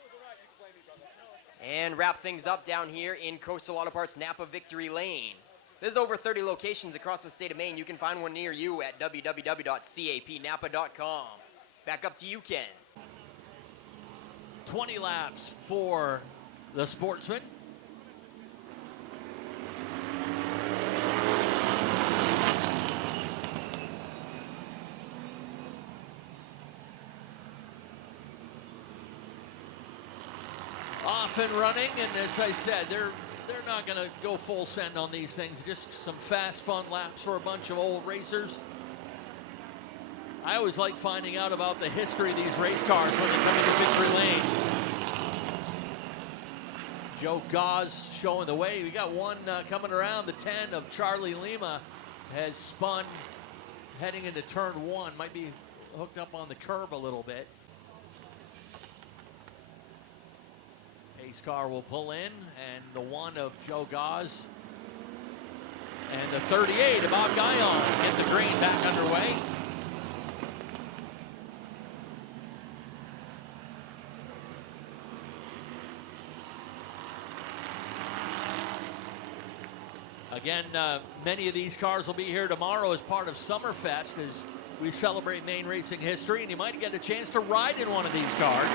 And wrap things up down here in Coastal Auto Parts Napa Victory Lane. There's over 30 locations across the state of Maine. You can find one near you at www.capnapa.com. Back up to you, Ken. 20 laps for the Sportsman. Off and running, and as I said, they're not going to go full send on these things. Just some fast, fun laps for a bunch of old racers. I always like finding out about the history of these race cars when they come into Victory Lane. Joe Gauze showing the way. We got one coming around. The 10 of Charlie Lima has spun heading into turn 1. Might be hooked up on the curb a little bit. Ace car will pull in, and the 1 of Joe Gauze and the 38 of Bob Guyon get the green back underway. Again, many of these cars will be here tomorrow as part of Summerfest as we celebrate Maine racing history, and you might get a chance to ride in one of these cars.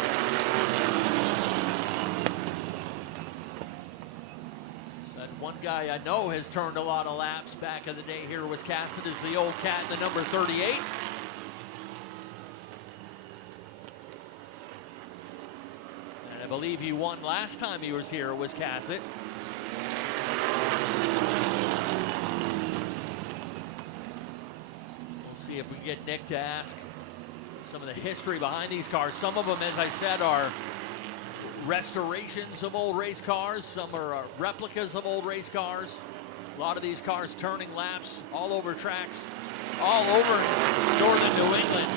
One guy I know has turned a lot of laps back in the day here at Wiscasset is the old cat in the number 38. And I believe he won last time he was here at Wiscasset. We'll see if we can get Nick to ask some of the history behind these cars. Some of them, as I said, are restorations of old race cars. Some are replicas of old race cars. A lot of these cars turning laps all over tracks, all over northern New England.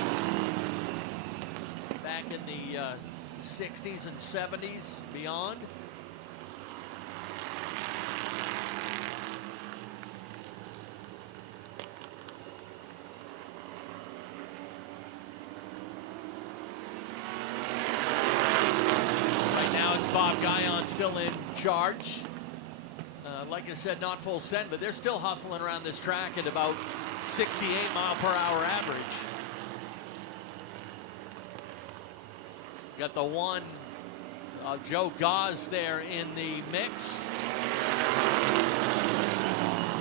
Back in the 60s and 70s, beyond. Bob Guyon still in charge. Like I said, not full send, but they're still hustling around this track at about 68 mile per hour average. Got the 1 of Joe Gauze there in the mix.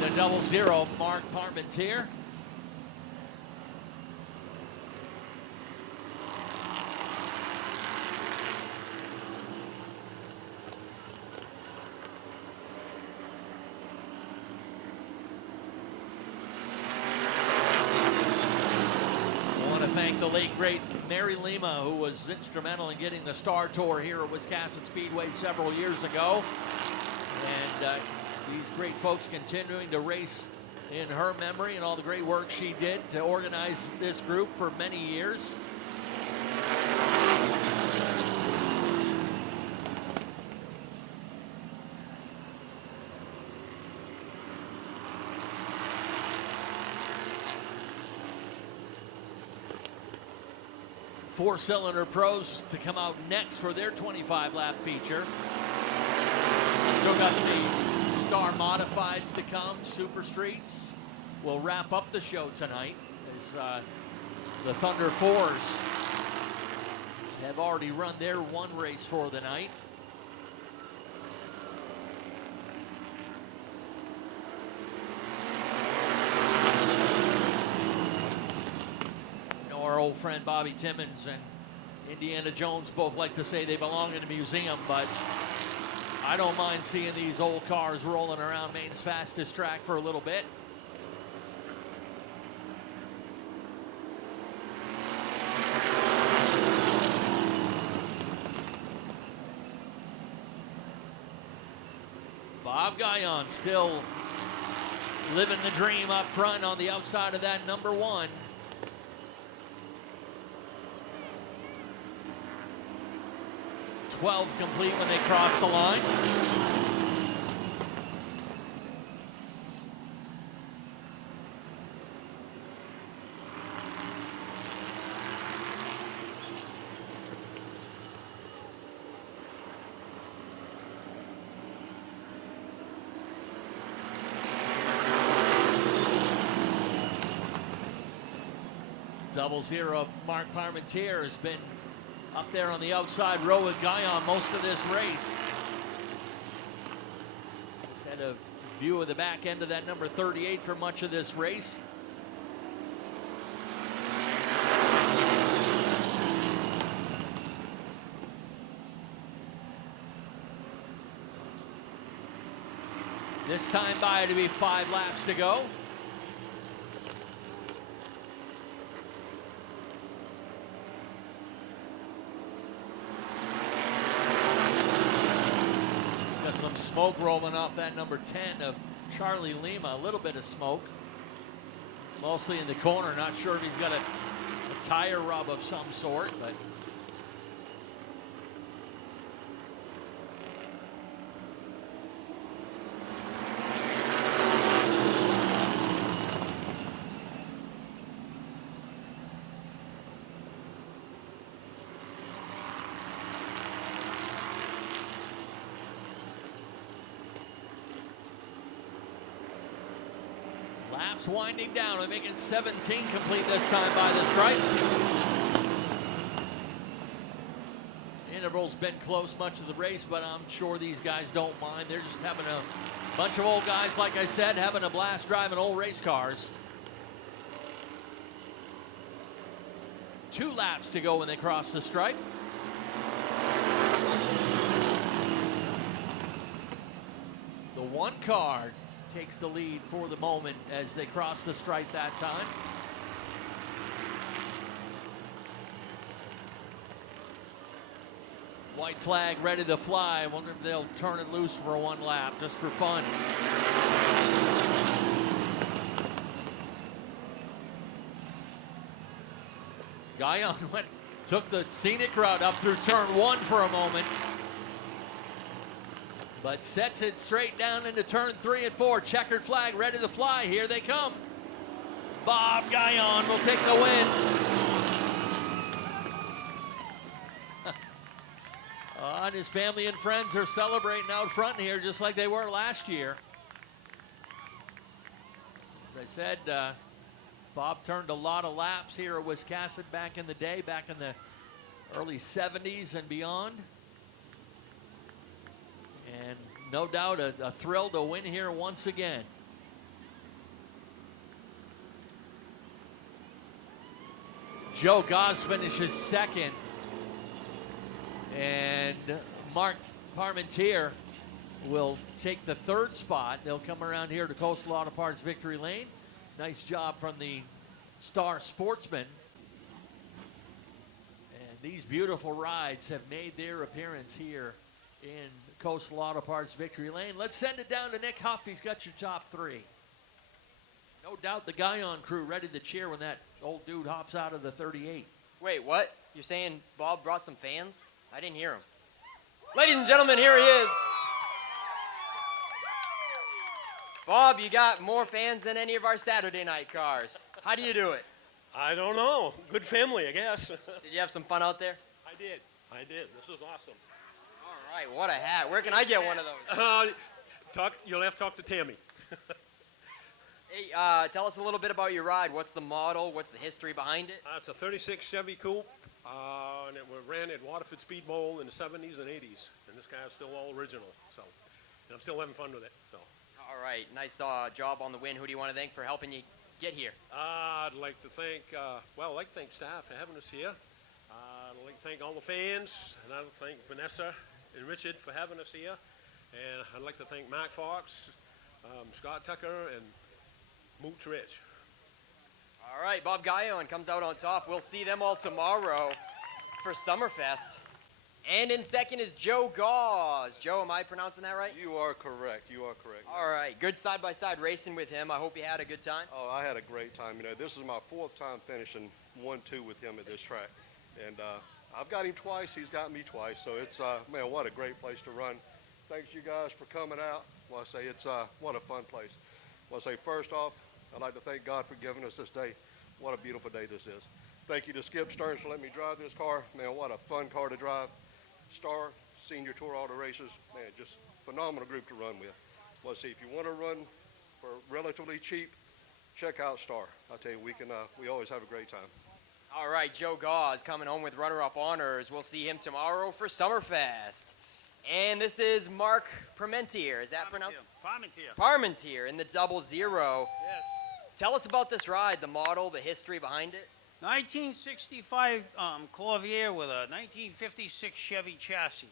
The 00, Mark Parmentier. Thank the late, great Mary Lima, who was instrumental in getting the Star Tour here at Wiscasset Speedway several years ago. And these great folks continuing to race in her memory and all the great work she did to organize this group for many years. Four-cylinder pros to come out next for their 25-lap feature. Still got the Star Modifieds to come. Super Streets will wrap up the show tonight as the Thunder 4s have already run their 1 race for the night. Our old friend Bobby Timmons and Indiana Jones both like to say they belong in a museum, but I don't mind seeing these old cars rolling around Maine's fastest track for a little bit. Bob Guyon still living the dream up front on the outside of that number 1. .12 complete when they cross the line. Double zero. Mark Parmentier has been up there on the outside row with Guyon most of this race. He's had a view of the back end of that number 38 for much of this race. This time by to be 5 laps to go. Some smoke rolling off that number 10 of Charlie Lima. A little bit of smoke. Mostly in the corner. Not sure if he's got a tire rub of some sort, but laps winding down. We're making 17 complete this time by the stripe. Interval's been close much of the race, but I'm sure these guys don't mind. They're just having a bunch of old guys, like I said, having a blast driving old race cars. 2 laps to go when they cross the stripe. The 1 car takes the lead for the moment as they cross the stripe that time. White flag ready to fly. I wonder if they'll turn it loose for 1 lap just for fun. Guyon took the scenic route up through turn 1 for a moment, but sets it straight down into turn 3 and 4. Checkered flag ready to fly. Here they come. Bob Guyon will take the win. And his family and friends are celebrating out front here just like they were last year. As I said, Bob turned a lot of laps here at Wiscasset back in the day, back in the early 70s and beyond. And no doubt a thrill to win here once again. Joe Goss finishes second. And Mark Parmentier will take the 3rd spot. They'll come around here to Coastal Auto Parts Victory Lane. Nice job from the star sportsman. And these beautiful rides have made their appearance here in Coastal Auto Parts Victory Lane. Let's send it down to Nick Huff. He's got your top 3. No doubt the Guyon crew ready to cheer when that old dude hops out of the 38. Wait, what? You're saying Bob brought some fans? I didn't hear him. Ladies and gentlemen, here he is. Bob, you got more fans than any of our Saturday night cars. How do you do it? I don't know. Good family, I guess. Did you have some fun out there? I did. This was awesome. All right, what a hat. Where can I get one of those? You'll have to talk to Tammy. Hey, tell us a little bit about your ride. What's the model? What's the history behind it? It's a 36 Chevy Coupe, and it ran at Waterford Speed Bowl in the 70s and 80s. And this guy's still all original, so and I'm still having fun with it. So. All right, nice job on the win. Who do you want to thank for helping you get here? I'd like to thank, I'd like to thank staff for having us here. I'd like to thank all the fans, and I'd like to thank Vanessa and Richard for having us here. And I'd like to thank Mark Fox, Scott Tucker, and Mooch Rich. All right, Bob Guyon comes out on top. We'll see them all tomorrow for Summerfest. And in second is Joe Gauze. Joe, am I pronouncing that right? You are correct. You are correct. All right. Good side-by-side racing with him. I hope you had a good time. Oh, I had a great time. You know, this is my 4th time finishing 1-2 with him at this track. And I've got him twice. He's got me twice. So it's, man, what a great place to run. Thanks you guys for coming out. Well, I say it's what a fun place. Well, I say first off, I'd like to thank God for giving us this day. What a beautiful day this is. Thank you to Skip Stearns for letting me drive this car. Man, what a fun car to drive. Star Senior Tour Auto Racers, man, just phenomenal group to run with. Well, see, if you want to run for relatively cheap, check out Star. I tell you, we always have a great time. All right, Joe Gauze coming home with runner-up honors. We'll see him tomorrow for Summerfest. And this is Mark Parmentier. Is that pronounced? Parmentier. Parmentier in the 00. Yes. Tell us about this ride, the model, the history behind it. 1965 Corvair with a 1956 Chevy chassis.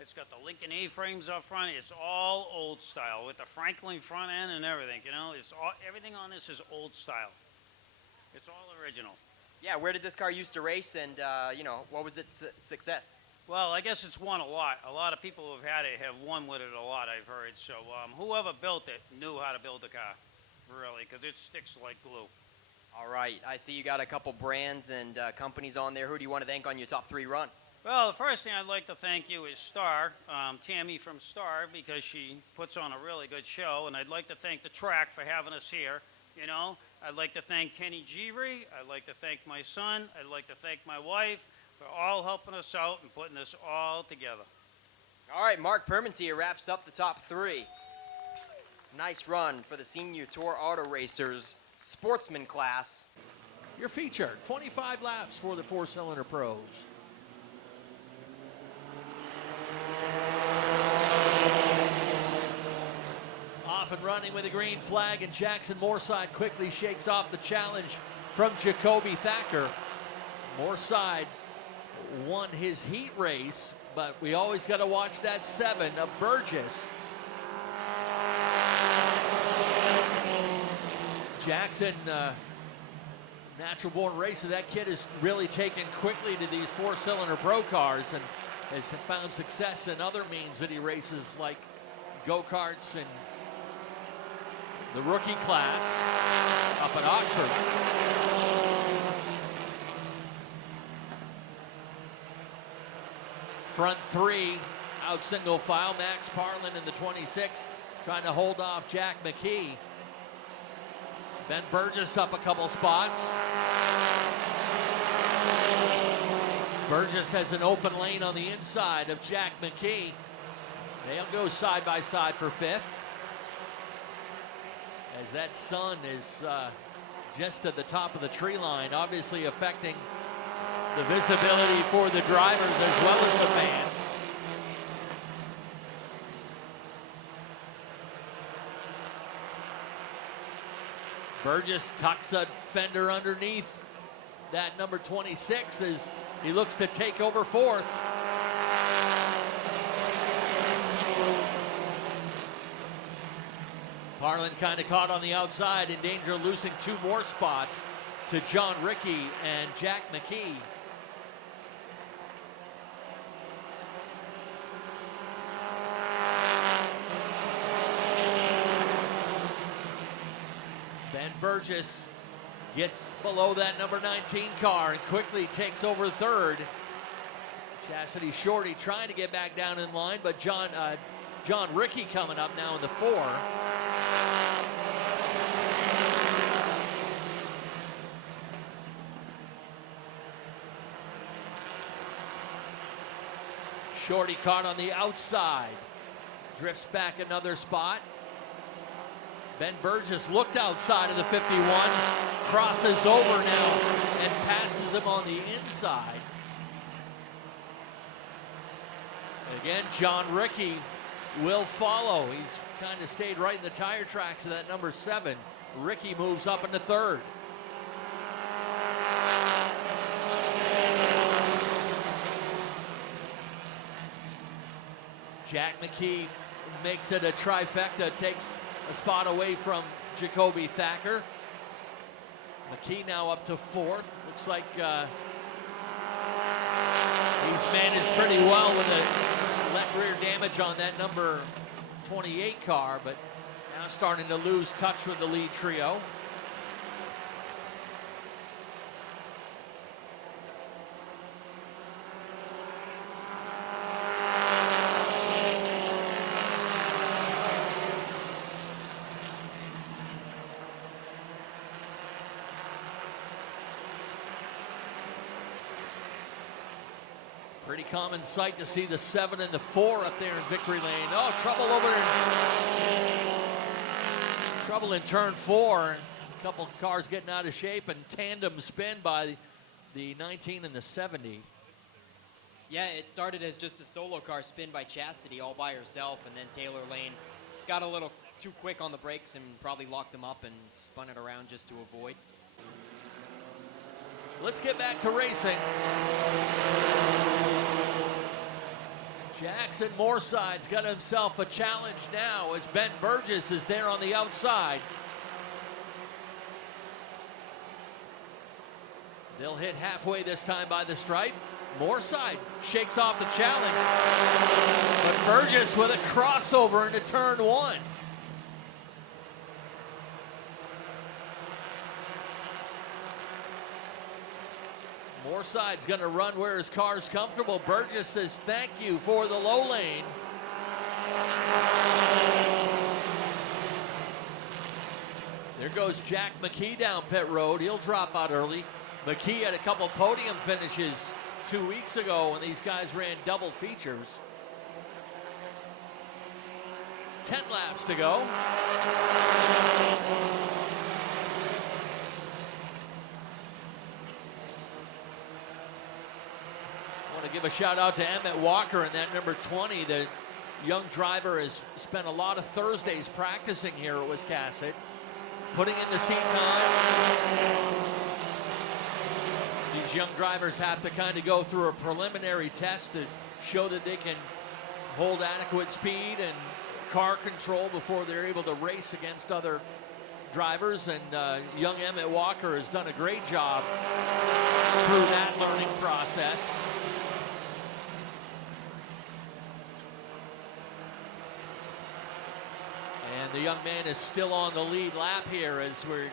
It's got the Lincoln A-frames up front. It's all old style with the Franklin front end and everything. You know, it's all, everything on this is old style. It's all original. Yeah, where did this car used to race, and you know, what was its success? Well, I guess it's won a lot. A lot of people who have had it have won with it a lot, I've heard. So whoever built it knew how to build a car, really, because it sticks like glue. All right, I see you got a couple brands and companies on there. Who do you want to thank on your top 3 run? Well, the first thing I'd like to thank you is Star, Tammy from Star, because she puts on a really good show, and I'd like to thank the track for having us here. You know, I'd like to thank Kenny Jeery. I'd like to thank my son. I'd like to thank my wife for all helping us out and putting this all together. All right, Mark Parmentier wraps up the top 3. Nice run for the Senior Tour Auto Racers Sportsman class. Your feature, 25 laps for the 4-cylinder pros. Off and running with a green flag, and Jackson Moorside quickly shakes off the challenge from Jacoby Thacker. Moorside won his heat race, but we always got to watch that 7 of Burgess. Jackson, natural-born racer. That kid is really taken quickly to these 4-cylinder pro cars and has found success in other means that he races, like go-karts and the rookie class up at Oxford. Front 3, out single file. Max Parlin in the 26, trying to hold off Jack McKee. Ben Burgess up a couple spots. Burgess has an open lane on the inside of Jack McKee. They'll go side by side for 5th. As that sun is just at the top of the tree line, obviously affecting the visibility for the drivers as well as the fans. Burgess tucks a fender underneath that number 26 as he looks to take over 4th. Parlin kind of caught on the outside, in danger of losing 2 more spots to John Rickey and Jack McKee. Ben Burgess gets below that number 19 car and quickly takes over 3rd. Chastity Shorty trying to get back down in line, but John Rickey coming up now in the 4. Shorty caught on the outside, drifts back another spot. Ben Burgess looked outside of the 51, crosses over now and passes him on the inside. Again, John Rickey will follow. He's kind of stayed right in the tire tracks of that number 7. Rickey moves up into 3rd. Jack McKee makes it a trifecta, takes a spot away from Jacoby Thacker. McKee now up to 4th. Looks like He's managed pretty well with the left rear damage on that number 28 car, but now starting to lose touch with the lead trio. Pretty common sight to see the 7 and the 4 up there in victory lane. Oh, trouble trouble in turn 4. A couple cars getting out of shape, and tandem spin by the 19 and the 70. Yeah, it started as just a solo car spin by Chastity all by herself, and then Taylor Lane got a little too quick on the brakes and probably locked him up and spun it around just to avoid. Let's get back to racing. Jackson Moorside's got himself a challenge now as Ben Burgess is there on the outside. They'll hit halfway this time by the stripe. Moorside shakes off the challenge, but Burgess with a crossover into turn 1. Moorside's going to run where his car's comfortable. Burgess says thank you for the low lane. There goes Jack McKee down pit road. He'll drop out early. McKee had a couple podium finishes 2 weeks ago when these guys ran double features. 10 laps to go. I want to give a shout out to Emmett Walker and that number 20. The young driver has spent a lot of Thursdays practicing here at Wiscasset, putting in the seat time. These young drivers have to kind of go through a preliminary test to show that they can hold adequate speed and car control before they're able to race against other drivers, and young Emmett Walker has done a great job through that learning process. And the young man is still on the lead lap here as we're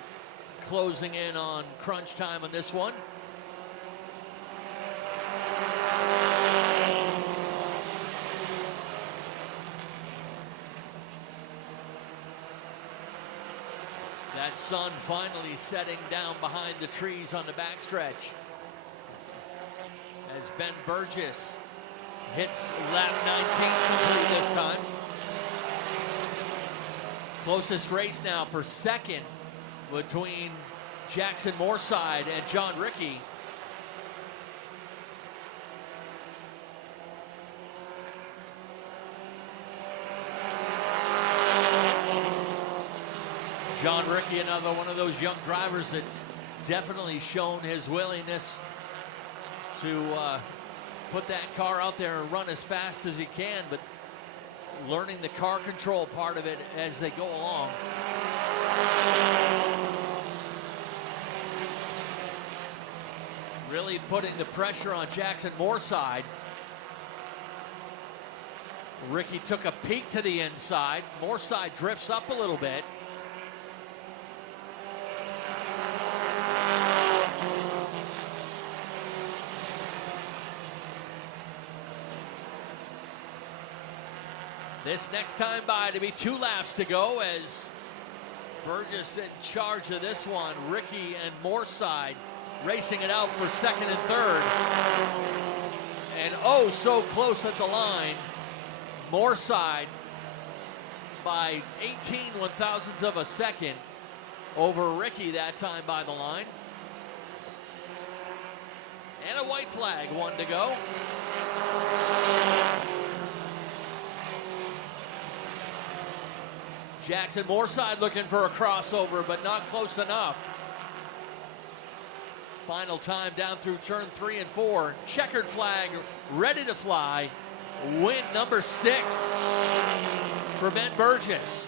closing in on crunch time on this one. That sun finally setting down behind the trees on the backstretch as Ben Burgess hits lap 19 complete this time. Closest race now for second between Jackson Moorside and John Rickey. John Rickey, another one of those young drivers that's definitely shown his willingness to put that car out there and run as fast as he can, but learning the car control part of it as they go along. Really putting the pressure on Jackson Moorside. Rickey took a peek to the inside. Moorside drifts up a little bit. This next time by to be 2 laps to go as Burgess in charge of this one. Rickey and Moorside racing it out for second and third. And oh, so close at the line. Moorside by 18 one-thousandths of a second over Rickey that time by the line. And a white flag, 1 to go. Jackson Moorside looking for a crossover, but not close enough. Final time down through turn 3 and 4. Checkered flag ready to fly. Win number 6 for Ben Burgess.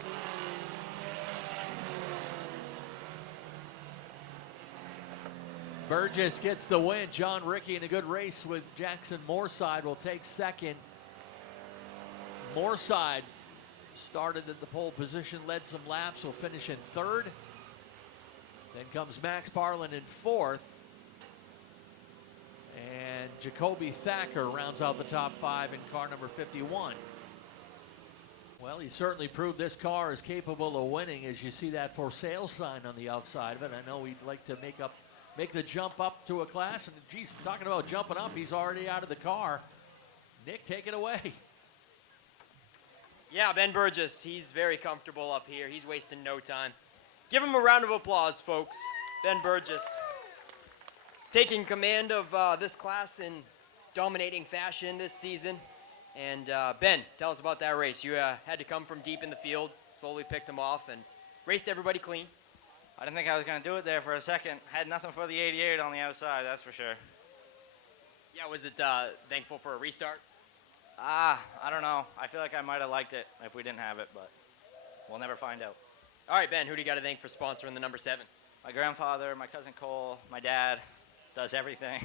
Burgess gets the win. John Rickey in a good race with Jackson Moorside will take second. Moorside started at the pole position, led some laps, will finish in third. Then comes Max Parlin in fourth. And Jacoby Thacker rounds out the top five in car number 51. Well, he certainly proved this car is capable of winning, as you see that for sale sign on the outside of it. I know he'd like to make the jump up to a class. And geez, talking about jumping up, he's already out of the car. Nick, take it away. Yeah, Ben Burgess, he's very comfortable up here. He's wasting no time. Give him a round of applause, folks. Ben Burgess taking command of this class in dominating fashion this season. And Ben, tell us about that race. You had to come from deep in the field, slowly picked them off, and raced everybody clean. I didn't think I was going to do it there for a second. Had nothing for the 88 on the outside, that's for sure. Yeah, was it thankful for a restart? I don't know. I feel like I might have liked it if we didn't have it, but we'll never find out. All right, Ben, who do you got to thank for sponsoring the number 7? My grandfather, my cousin Cole, my dad, does everything.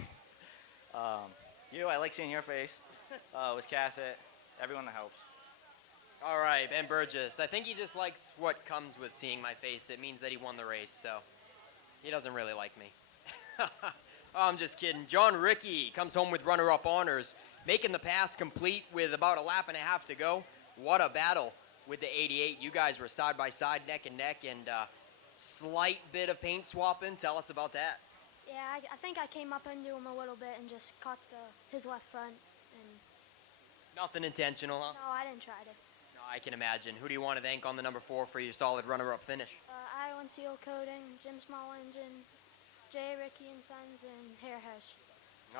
I like seeing your face. Wiscasset, everyone that helps. All right, Ben Burgess. I think he just likes what comes with seeing my face. It means that he won the race, so he doesn't really like me. Oh, I'm just kidding. John Rickey comes home with runner-up honors, making the pass complete with about a lap and a half to go. What a battle with the 88. You guys were side by side, neck and neck, and slight bit of paint swapping. Tell us about that. Yeah, I think I came up into him a little bit and just caught his left front. And Nothing intentional, huh? no, I didn't try to. No, I can imagine. Who do you want to thank on the number 4 for your solid runner-up finish? Island Seal Coating, Jim Small Engine, J. Rickey and Sons, and Hair House.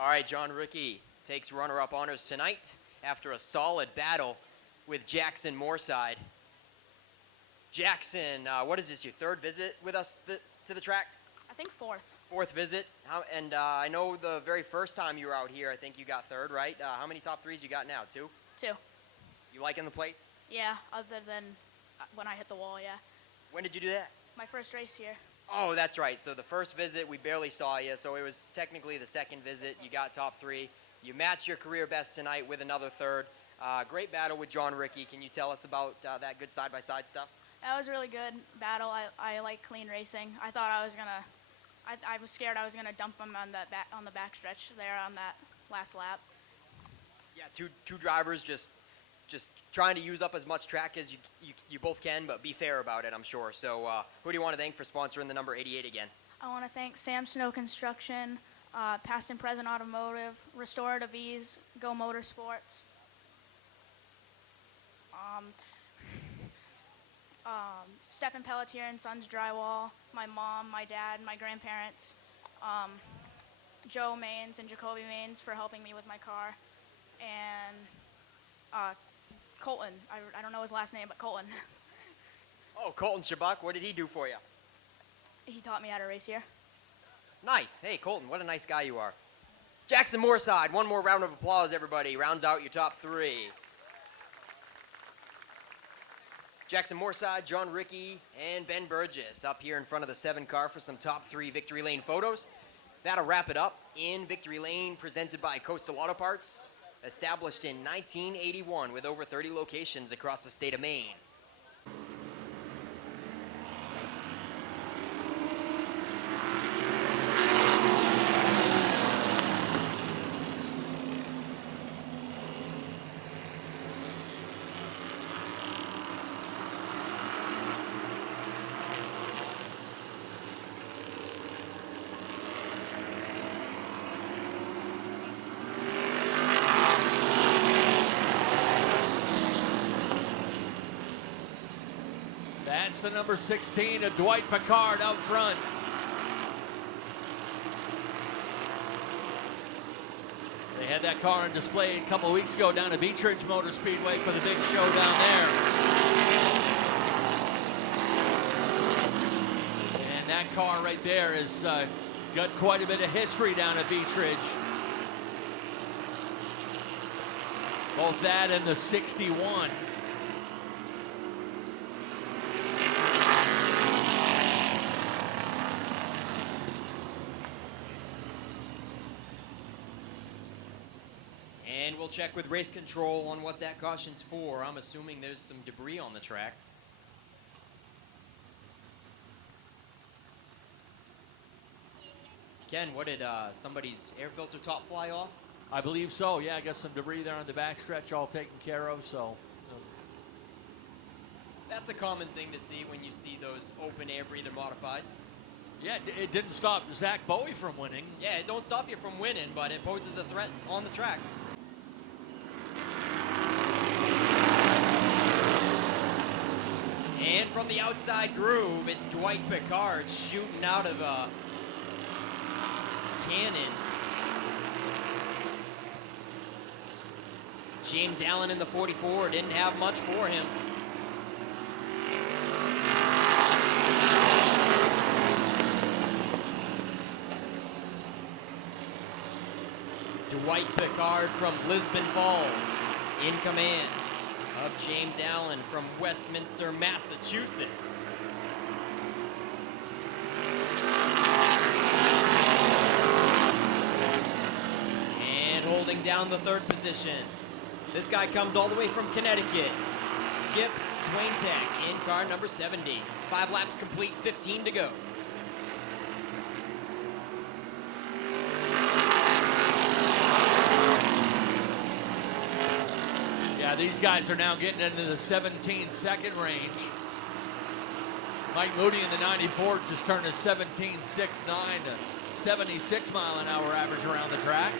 All right, John Rickey takes runner-up honors tonight after a solid battle with Jackson Moorside. Jackson, what is this, your third visit with us to the track? I think fourth. Fourth visit. I know the very first time you were out here, I think you got third, right? How many top threes you got now, 2? 2. You liking the place? Yeah, other than when I hit the wall, yeah. When did you do that? My first race here. Oh, that's right. So the first visit, we barely saw you. So it was technically the second visit. You got top 3. You matched your career best tonight with another third. Great battle with John Rickey. Can you tell us about that good side-by-side stuff? That was a really good battle. I like clean racing. I thought I was gonna. I was scared I was gonna dump him on the backstretch there on that last lap. Yeah, two drivers just trying to use up as much track as you both can, but be fair about it, I'm sure. So who do you want to thank for sponsoring the number 88 again? I want to thank Sam Snow Construction, Past and Present Automotive, Restorative Ease, Go Motorsports, Stephen Pelletier and Sons Drywall, my mom, my dad, my grandparents, Joe Maines and Jacoby Maines for helping me with my car, and Colton. I don't know his last name, but Colton. Oh, Colton Shabak, what did he do for you? He taught me how to race here. Nice. Hey, Colton, what a nice guy you are. Jackson Moorside, one more round of applause, everybody. Rounds out your top 3. Jackson Moorside, John Rickey, and Ben Burgess up here in front of the 7 car for some top 3 Victory Lane photos. That'll wrap it up in Victory Lane, presented by Coastal Auto Parts, established in 1981 with over 30 locations across the state of Maine. That's the number 16 of Dwight Picard out front. They had that car on display a couple weeks ago down at Beech Ridge Motor Speedway for the big show down there. And that car right there has got quite a bit of history down at Beech Ridge. Both that and the 61. And we'll check with race control on what that caution's for. I'm assuming there's some debris on the track. Ken, what did somebody's air filter top fly off? I believe so. Yeah, I got some debris there on the backstretch all taken care of. So that's a common thing to see when you see those open air breather modifieds. Yeah, it didn't stop Zach Bowie from winning. Yeah, it don't stop you from winning, but it poses a threat on the track. And from the outside groove, it's Dwight Pickard shooting out of a cannon. James Allen in the 44 didn't have much for him. Dwight Pickard from Lisbon Falls in command of James Allen from Westminster, Massachusetts. And holding down the third position, this guy comes all the way from Connecticut. Skip Swaintek in car number 70. 5 laps complete, 15 to go. Yeah, these guys are now getting into the 17-second range. Mike Moody in the 94 just turned a 17.69 to 76 mile an hour average around the track.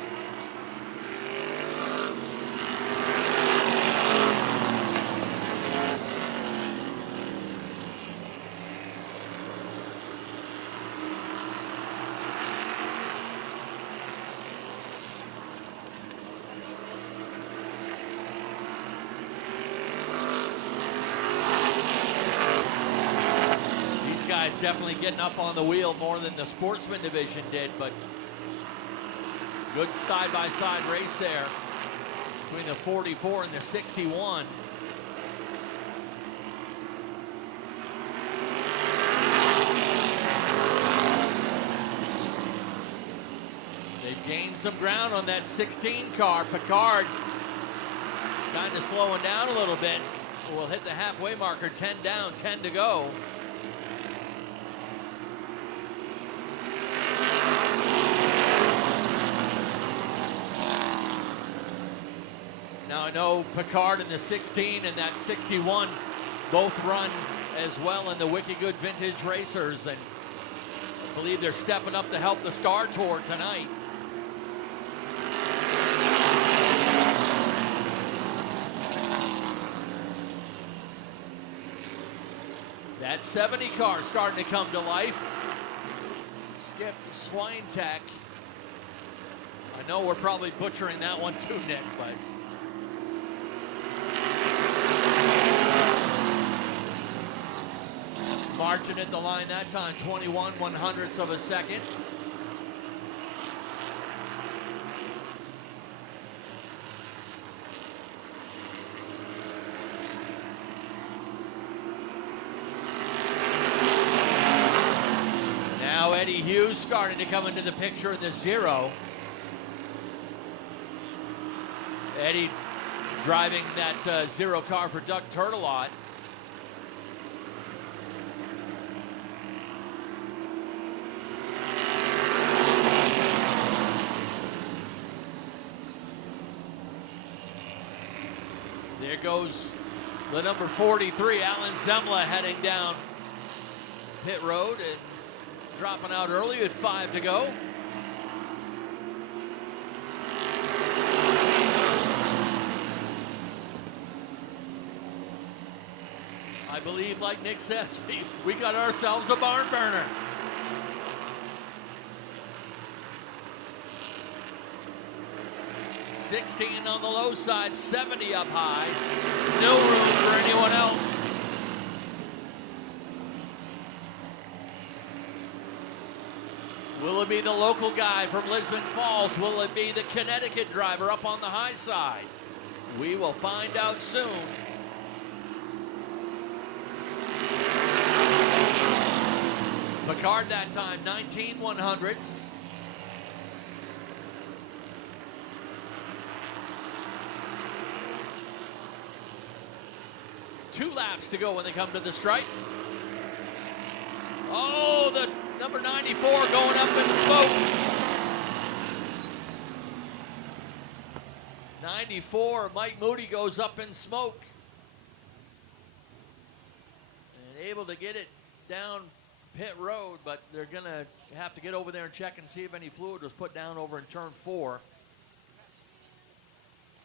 Definitely getting up on the wheel more than the sportsman division did, but good side-by-side race there between the 44 and the 61. They've gained some ground on that 16 car. Pickard kind of slowing down a little bit. We'll hit the halfway marker, 10 down, 10 to go. Now I know Pickard in the 16 and that 61 both run as well in the Wicked Good Vintage Racers, and I believe they're stepping up to help the Star Tour tonight. That 70 car starting to come to life. Skip Swinetek. I know we're probably butchering that one too, Nick, but margin at the line that time, 21/100ths of a second. Now Eddie Hughes starting to come into the picture in the 0. Eddie driving that 0 car for Doug Turtelot. There goes the number 43, Alan Zemla, heading down pit road and dropping out early with 5 to go. I believe, like Nick says, we got ourselves a barn burner. $16 on the low side, 70 up high. No room for anyone else. Will it be the local guy from Lisbon Falls? Will it be the Connecticut driver up on the high side? We will find out soon. Pickard that time, 19/100ths. 2 laps to go when they come to the stripe. Oh, the number 94 going up in smoke. 94, Mike Moody goes up in smoke. And able to get it down pit road, but they're going to have to get over there and check and see if any fluid was put down over in turn 4.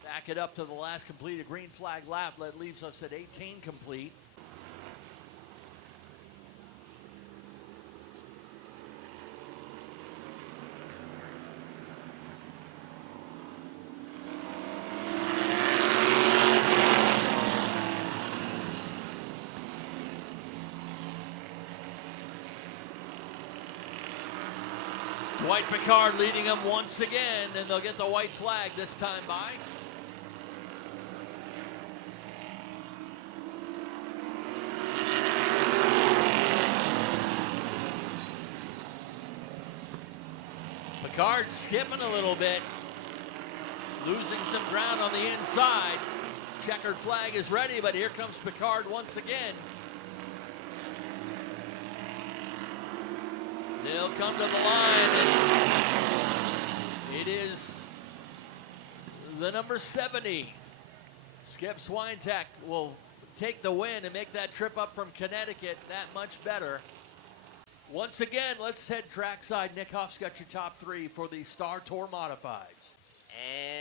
Back it up to the last completed green flag lap. That leaves us at 18 complete. Dwight Picard leading them once again, and they'll get the white flag this time by. Picard skipping a little bit, losing some ground on the inside. Checkered flag is ready, but here comes Picard once again. They'll come to the line, and it is the number 70. Skip Swinetek will take the win and make that trip up from Connecticut that much better. Once again, let's head trackside. Nick Huff's got your top 3 for the Star Tour Modifieds.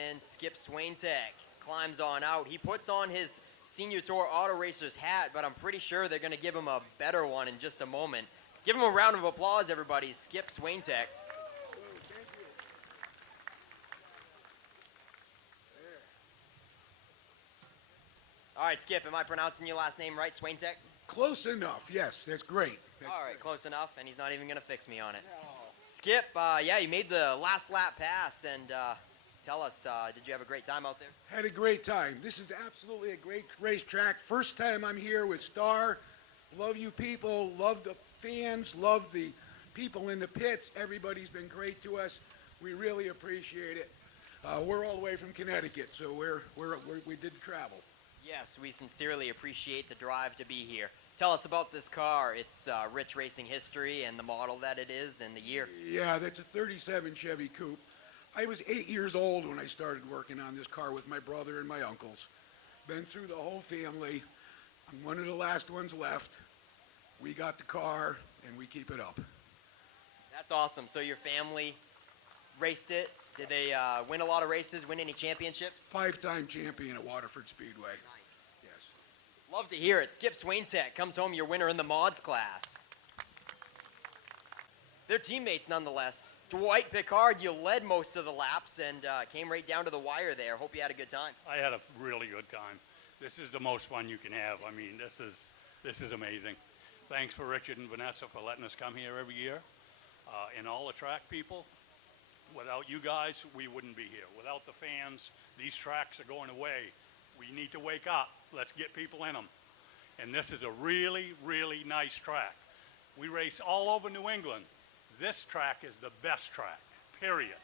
And Skip Swinetek climbs on out. He puts on his Senior Tour Auto Racers hat, but I'm pretty sure they're going to give him a better one in just a moment. Give him a round of applause, everybody. Skip Swinetek. All right, Skip, am I pronouncing your last name right, Swinetek? Close enough, yes, that's great. All right, close enough, and he's not even going to fix me on it. Skip, yeah, you made the last lap pass, and tell us, did you have a great time out there? Had a great time. This is absolutely a great racetrack. First time I'm here with Star. Love you people, love the fans, love the people in the pits. Everybody's been great to us. We really appreciate it. We're all the way from Connecticut, so we did travel. Yes, we sincerely appreciate the drive to be here. Tell us about this car, its rich racing history and the model that it is and the year. Yeah, that's a 37 Chevy Coupe. I was 8 years old when I started working on this car with my brother and my uncles. Been through the whole family. I'm one of the last ones left. We got the car, and we keep it up. That's awesome. So your family raced it. Did they win a lot of races, win any championships? 5-time champion at Waterford Speedway. Nice. Yes. Love to hear it. Skip Swinetek comes home your winner in the mods class. They're teammates nonetheless. Dwight Picard, you led most of the laps and came right down to the wire there. Hope you had a good time. I had a really good time. This is the most fun you can have. I mean, this is amazing. Thanks for Richard and Vanessa for letting us come here every year. And all the track people, without you guys, we wouldn't be here. Without the fans, these tracks are going away. We need to wake up. Let's get people in them. And this is a really, really nice track. We race all over New England. This track is the best track, period.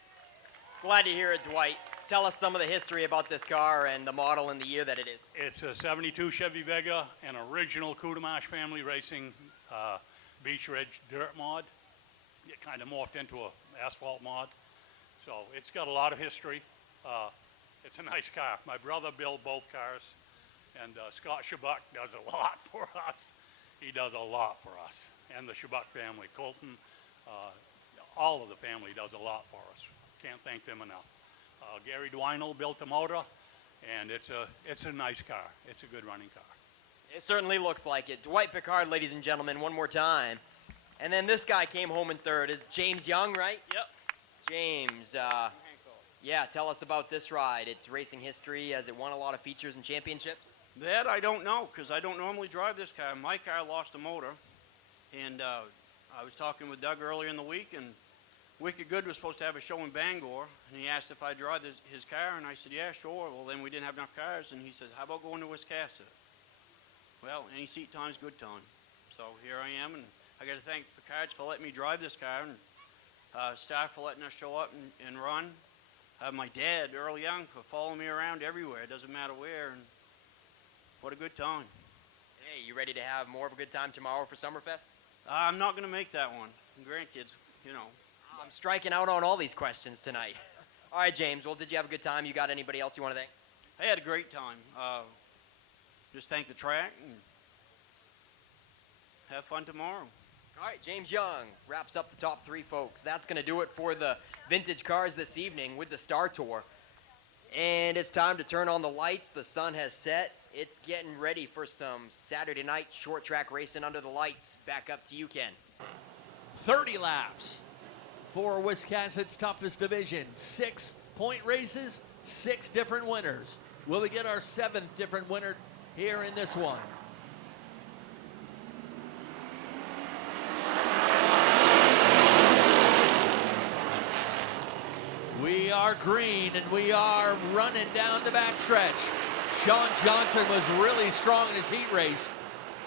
Glad to hear it, Dwight. Tell us some of the history about this car and the model and the year that it is. It's a 72 Chevy Vega, an original Kudamash family racing Beach Ridge dirt mod. It kind of morphed into an asphalt mod. So it's got a lot of history. It's a nice car. My brother built both cars, and Scott Shabbuck does a lot for us. He does a lot for us, and the Shabbuck family. Colton, all of the family does a lot for us. Can't thank them enough. Gary Dwinell built the motor, and it's a nice car. It's a good running car. It certainly looks like it. Dwight Picard, ladies and gentlemen, one more time. And then this guy came home in third. Is James Young, right? Yep. James, yeah, tell us about this ride. Its racing history. Has it won a lot of features and championships? That I don't know, because I don't normally drive this car. My car lost a motor, and I was talking with Doug earlier in the week, and Wicked Good was supposed to have a show in Bangor, and he asked if I'd drive his car, and I said, yeah, sure. Well, then we didn't have enough cars, and he said, how about going to Wiscasset? Well, any seat time's good time. So here I am, and I got to thank Picards for letting me drive this car, and Star for letting us show up and run. My dad, Earl Young, for following me around everywhere. It doesn't matter where, and what a good time. Hey, you ready to have more of a good time tomorrow for Summerfest? I'm not going to make that one. Grandkids, you know. I'm striking out on all these questions tonight. All right, James. Well, did you have a good time? You got anybody else you want to thank? I had a great time. Just thank the track and have fun tomorrow. All right, James Young wraps up the top 3, folks. That's going to do it for the vintage cars this evening with the Star Tour. And it's time to turn on the lights. The sun has set. It's getting ready for some Saturday night short track racing under the lights. Back up to you, Ken. 30 laps for Wiscasset's toughest division. 6-point races, 6 different winners. Will we get our 7th different winner here in this one? We are green and we are running down the backstretch. Sean Johnson was really strong in his heat race.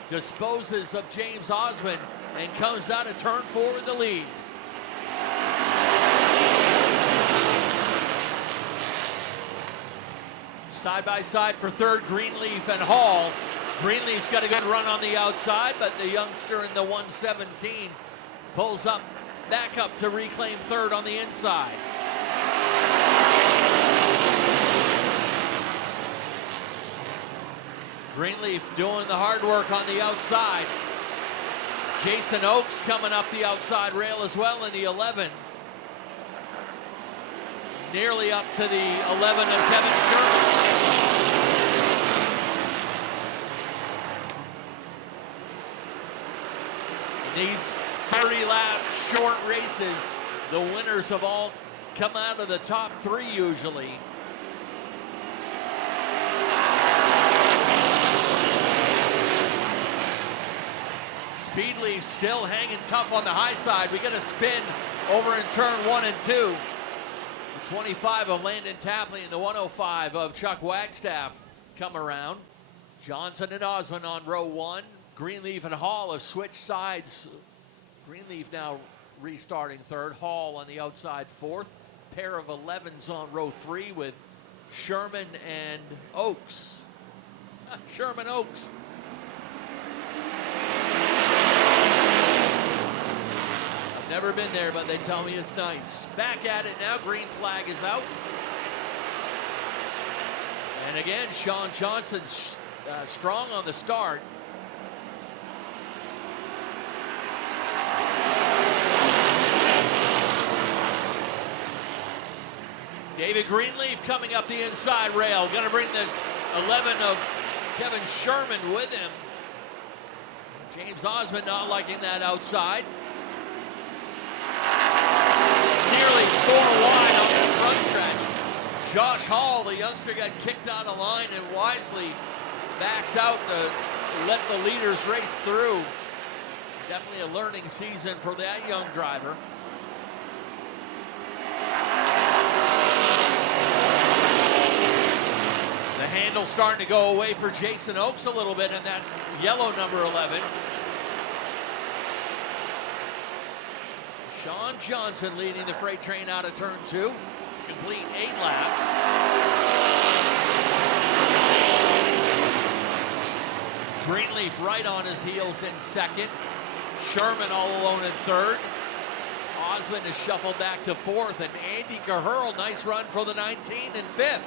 Disposes of James Osmond and comes out of turn 4 with the lead. Side by side for third, Greenleaf and Hall. Greenleaf's got a good run on the outside, but the youngster in the 117 pulls up, back up to reclaim third on the inside. Greenleaf doing the hard work on the outside. Jason Oakes coming up the outside rail as well in the 11. Nearly up to the 11 of Kevin Sherman. These 30-lap short races, the winners have all come out of the top 3 usually. Speedleaf still hanging tough on the high side. We get a spin over in turn 1 and 2. The 25 of Landon Tapley and the 105 of Chuck Wagstaff come around. Johnson and Osmond on row 1. Greenleaf and Hall have switched sides. Greenleaf now restarting third. Hall on the outside 4th. Pair of 11s on row 3 with Sherman and Oakes. Sherman Oakes. I've never been there, but they tell me it's nice. Back at it now. Green flag is out. And again, Sean Johnson's strong on the start. David Greenleaf coming up the inside rail. Going to bring the 11 of Kevin Sherman with him. James Osmond not liking that outside. Nearly 4 wide on that front stretch. Josh Hall, the youngster, got kicked out of line and wisely backs out to let the leaders race through. Definitely a learning season for that young driver. The handle starting to go away for Jason Oakes a little bit in that yellow number 11. Sean Johnson leading the freight train out of turn 2. Complete 8 laps. Greenleaf right on his heels in second. Sherman all alone in third. Osmond is shuffled back to 4th, and Andy Caherl, nice run for the 19 in 5th.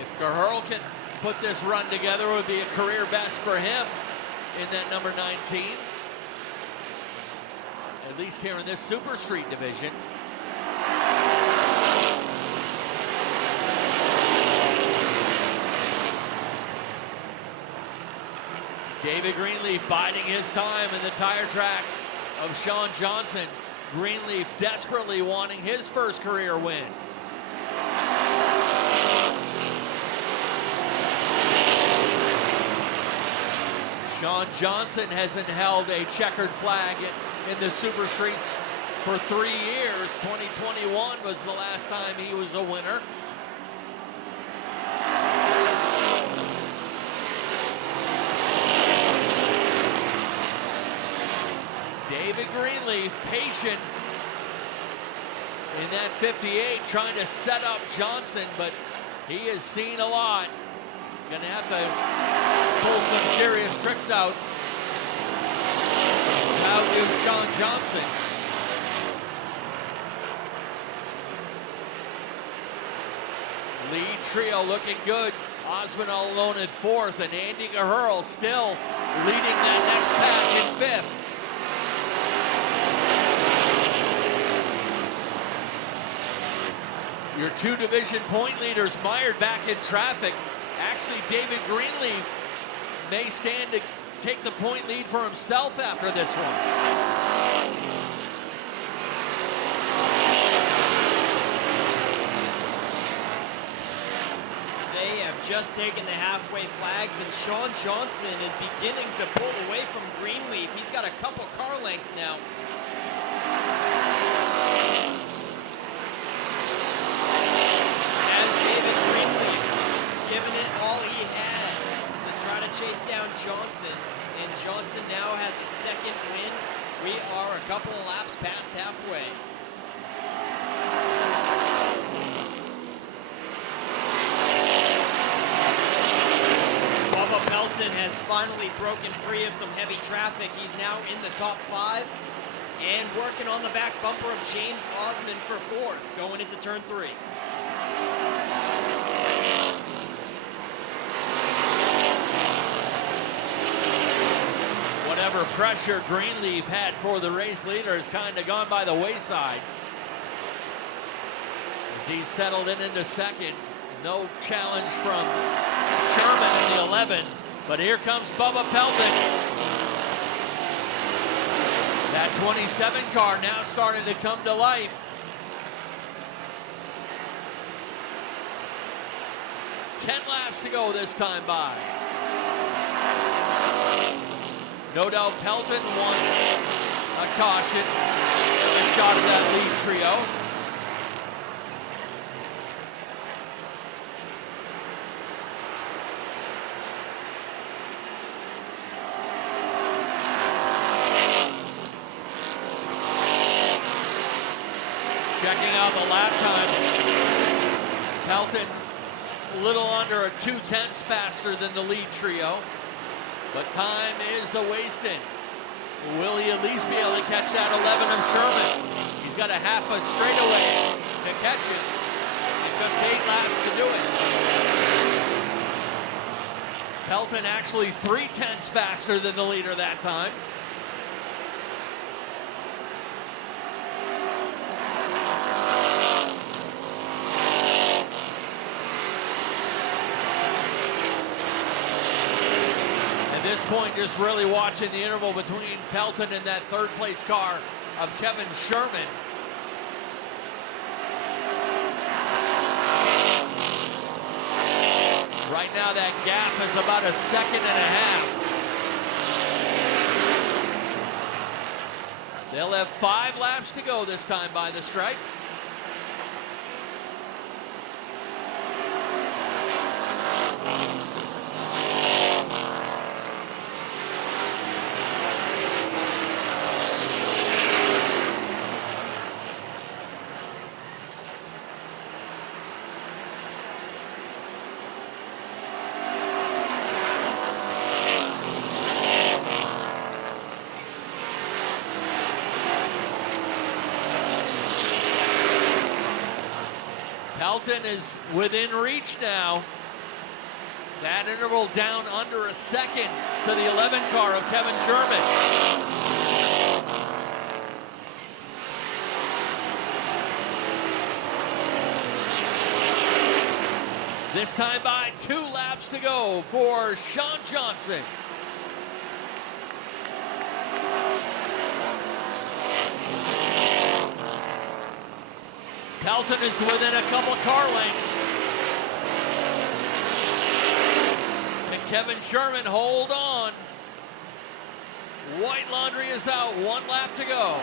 If Caherl can put this run together, it would be a career best for him in that number 19. At least here in this Super Street division. David Greenleaf biding his time in the tire tracks of Sean Johnson. Greenleaf desperately wanting his first career win. Sean Johnson hasn't held a checkered flag in the Super Streets for 3 years. 2021 was the last time he was a winner. David Greenleaf, patient in that 58 trying to set up Johnson, but he has seen a lot. Gonna have to pull some serious tricks out. Outdo Sean Johnson. Lead trio looking good. Osmond all alone at 4th, and Andy Gahurl still leading that next pack in 5th. Your 2 division point leaders mired back in traffic. Actually, David Greenleaf may stand to take the point lead for himself after this one. They have just taken the halfway flags, and Sean Johnson is beginning to pull away from Greenleaf. He's got a couple car lengths now. As David Greenleaf given it all he had to try to chase down Johnson, and Johnson now has his second wind. We are a couple of laps past halfway. Bubba Pelton has finally broken free of some heavy traffic. He's now in the top 5 and working on the back bumper of James Osmond for 4th going into turn 3. Whatever pressure Greenleaf had for the race leader has kind of gone by the wayside. As he's settled in into 2nd. No challenge from Sherman in the 11, but here comes Bubba Pelton. That 27 car now starting to come to life. 10 laps to go this time by. No doubt Pelton wants a caution, a shot at that lead trio. Checking out the lap times. Pelton a little under a 2/10 faster than the lead trio, but time is a-wasting. Will he at least be able to catch that 11 of Sherman? He's got a half a straightaway to catch it, and just 8 laps to do it. Pelton actually 3/10 faster than the leader that time. At this point, just really watching the interval between Pelton and that 3rd place car of Kevin Sherman. Right now, that gap is about 1.5 seconds. They'll have 5 laps to go this time by the stripe. Pelton is within reach now. That interval down under 1 second to the 11 car of Kevin Sherman. This time by 2 laps to go for Sean Johnson. Pelton is within a couple car lengths. Can Kevin Sherman hold on? White Laundry is out, 1 lap to go.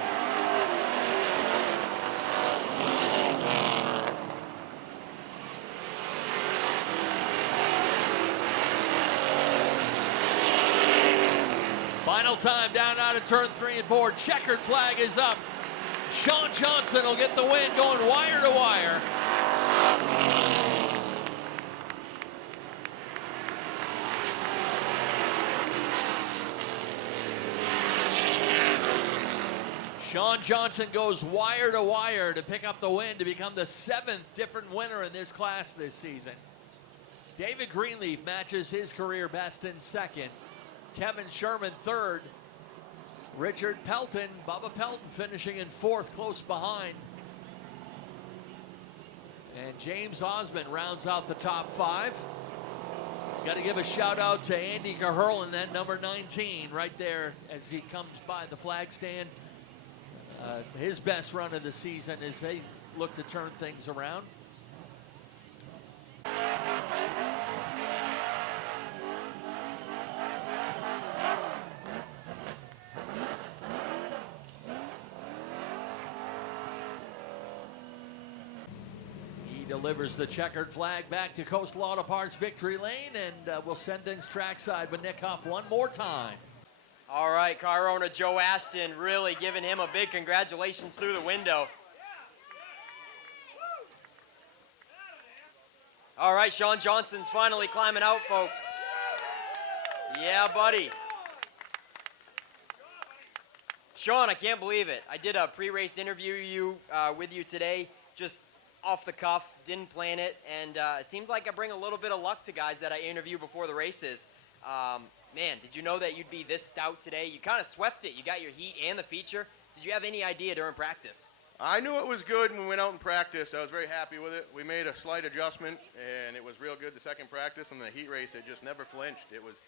Final time down out of turn 3 and 4. Checkered flag is up. Sean Johnson will get the win going wire to wire. Sean Johnson goes wire to wire to pick up the win to become the 7th different winner in this class this season. David Greenleaf matches his career best in 2nd. Kevin Sherman 3rd. Richard Pelton, Bubba Pelton finishing in 4th, close behind. And James Osmond rounds out the top 5. Got to give a shout out to Andy Caherlin, then number 19 right there as he comes by the flag stand. His best run of the season as they look to turn things around. He delivers the checkered flag back to Coastal Auto Parts Victory Lane, and we'll send things trackside with Nick Huff one more time. All right, car owner Joe Ashton really giving him a big congratulations through the window. All right, Sean Johnson's finally climbing out, folks. Yeah, buddy. Sean, I can't believe it. I did a pre-race interview with you today, just off the cuff, didn't plan it, and it seems like I bring a little bit of luck to guys that I interview before the races. Man, did you know that you'd be this stout today? You kind of swept it. You got your heat and the feature. Did you have any idea during practice? I knew it was good when we went out in practice. I was very happy with it. We made a slight adjustment, and it was real good the second practice. And the heat race, it just never flinched. It was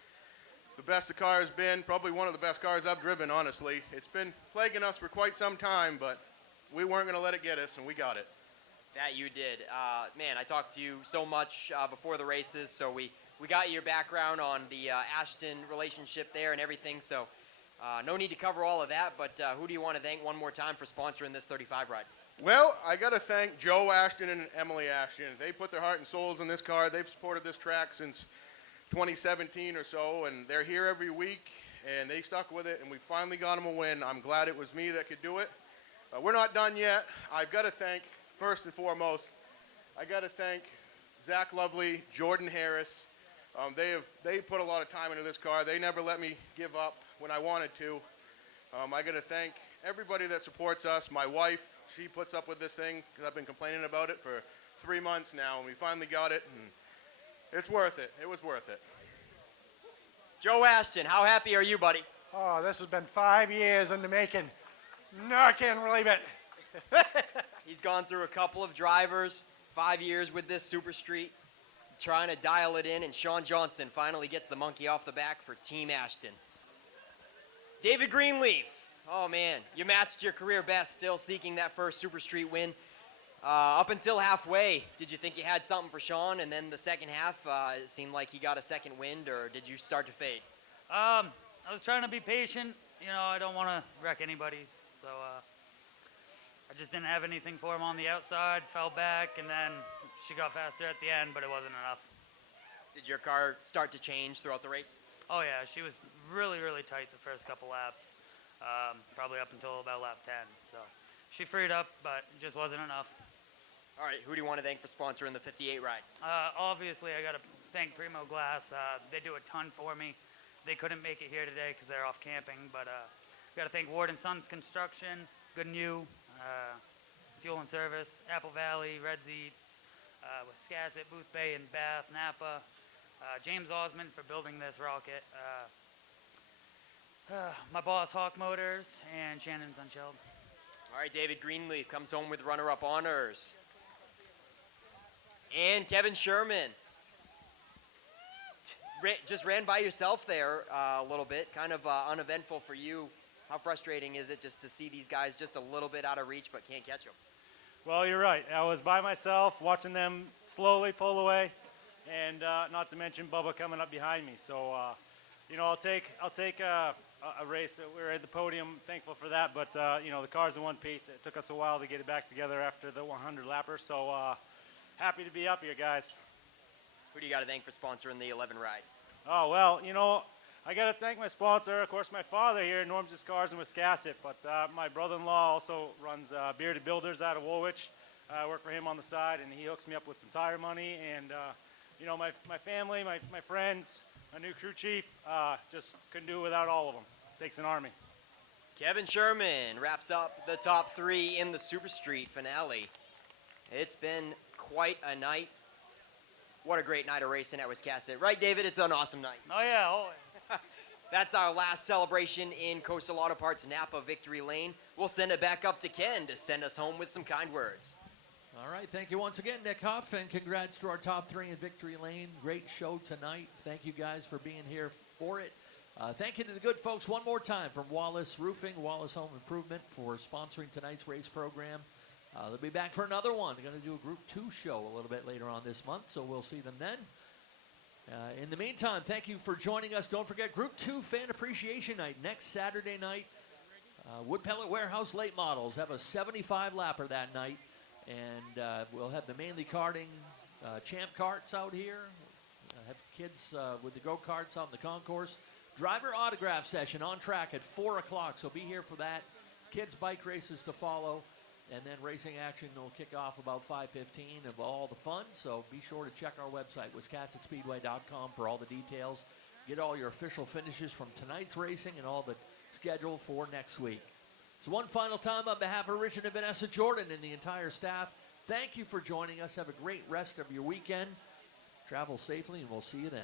the best the car has been, probably one of the best cars I've driven, honestly. It's been plaguing us for quite some time, but we weren't going to let it get us, and we got it. That you did. Man, I talked to you so much before the races, so we got your background on the Ashton relationship there and everything, so no need to cover all of that, but who do you want to thank one more time for sponsoring this 35 ride? Well, I got to thank Joe Ashton and Emily Ashton. They put their heart and souls in this car. They've supported this track since 2017 or so, and they're here every week, and they stuck with it, and we finally got them a win. I'm glad it was me that could do it. We're not done yet. I've got to thank, first and foremost, I got to thank Zach Lovely, Jordan Harris. They put a lot of time into this car. They never let me give up when I wanted to. I got to thank everybody that supports us. My wife, she puts up with this thing because I've been complaining about it for 3 months now, and we finally got it, and it's worth it. It was worth it. Joe Ashton, how happy are you, buddy? Oh, this has been 5 years in the making. No, I can't believe it. He's gone through a couple of drivers, 5 years with this Super Street, trying to dial it in, and Sean Johnson finally gets the monkey off the back for Team Ashton. David Greenleaf, oh man, you matched your career best, still seeking that first Super Street win. Up until halfway, did you think you had something for Sean, and then the second half, it seemed like he got a second wind, or did you start to fade? I was trying to be patient. You know, I don't want to wreck anybody, so I just didn't have anything for him on the outside, fell back, and then she got faster at the end, but it wasn't enough. Did your car start to change throughout the race? Oh yeah, she was really, really tight the first couple laps, probably up until about lap 10. So she freed up, but it just wasn't enough. All right, who do you want to thank for sponsoring the 58 ride? Obviously, I got to thank Primo Glass. They do a ton for me. They couldn't make it here today because they're off camping, but got to thank Ward & Sons Construction, Good and You, Fuel and Service, Apple Valley, Red's Eats, Wiscasset, Booth Bay and Bath, Napa, James Osmond for building this rocket, my boss Hawk Motors, and Shannon's Unshelled. All right, David Greenleaf comes home with runner-up honors. And Kevin Sherman. Just ran by yourself there a little bit, kind of uneventful for you. How frustrating is it just to see these guys just a little bit out of reach but can't catch them? Well, you're right. I was by myself watching them slowly pull away, and not to mention Bubba coming up behind me. So, you know, I'll take a race. We're at the podium, thankful for that. But you know, the car's in one piece. It took us a while to get it back together after the 100 lapper. So happy to be up here, guys. Who do you got to thank for sponsoring the 11 ride? Oh well, you know, I got to thank my sponsor, of course, my father here, Norm's Cars in Wiscasset, but my brother-in-law also runs Bearded Builders out of Woolwich. I work for him on the side, and he hooks me up with some tire money. And, you know, my family, my friends, my new crew chief, just couldn't do it without all of them. Takes an army. Kevin Sherman wraps up the top 3 in the Super Street finale. It's been quite a night. What a great night of racing at Wiscasset. Right, David? It's an awesome night. Oh, yeah. Oh, That's our last celebration in Coastal Auto Parts Napa Victory Lane. We'll send it back up to Ken to send us home with some kind words. All right, thank you once again, Nick Huff, and congrats to our top 3 in Victory Lane. Great show tonight. Thank you guys for being here for it. Thank you to the good folks one more time from Wallace Roofing, Wallace Home Improvement for sponsoring tonight's race program. They'll be back for another one. They're going to do a Group 2 show a little bit later on this month, so we'll see them then. In the meantime, thank you for joining us. Don't forget Group 2 Fan Appreciation Night next Saturday night. Wood Pellet Warehouse late models have a 75 lapper that night, and we'll have the Mainly Karting champ carts out here. Have kids with the go-karts out in the concourse. Driver autograph session on track at 4 o'clock, so be here for that. Kids bike races to follow, and then racing action will kick off about 5:15 of all the fun, so be sure to check our website, WiscassetSpeedway.com, for all the details. Get all your official finishes from tonight's racing and all the schedule for next week. So one final time on behalf of Richard and Vanessa Jordan and the entire staff, thank you for joining us. Have a great rest of your weekend. Travel safely, and we'll see you then.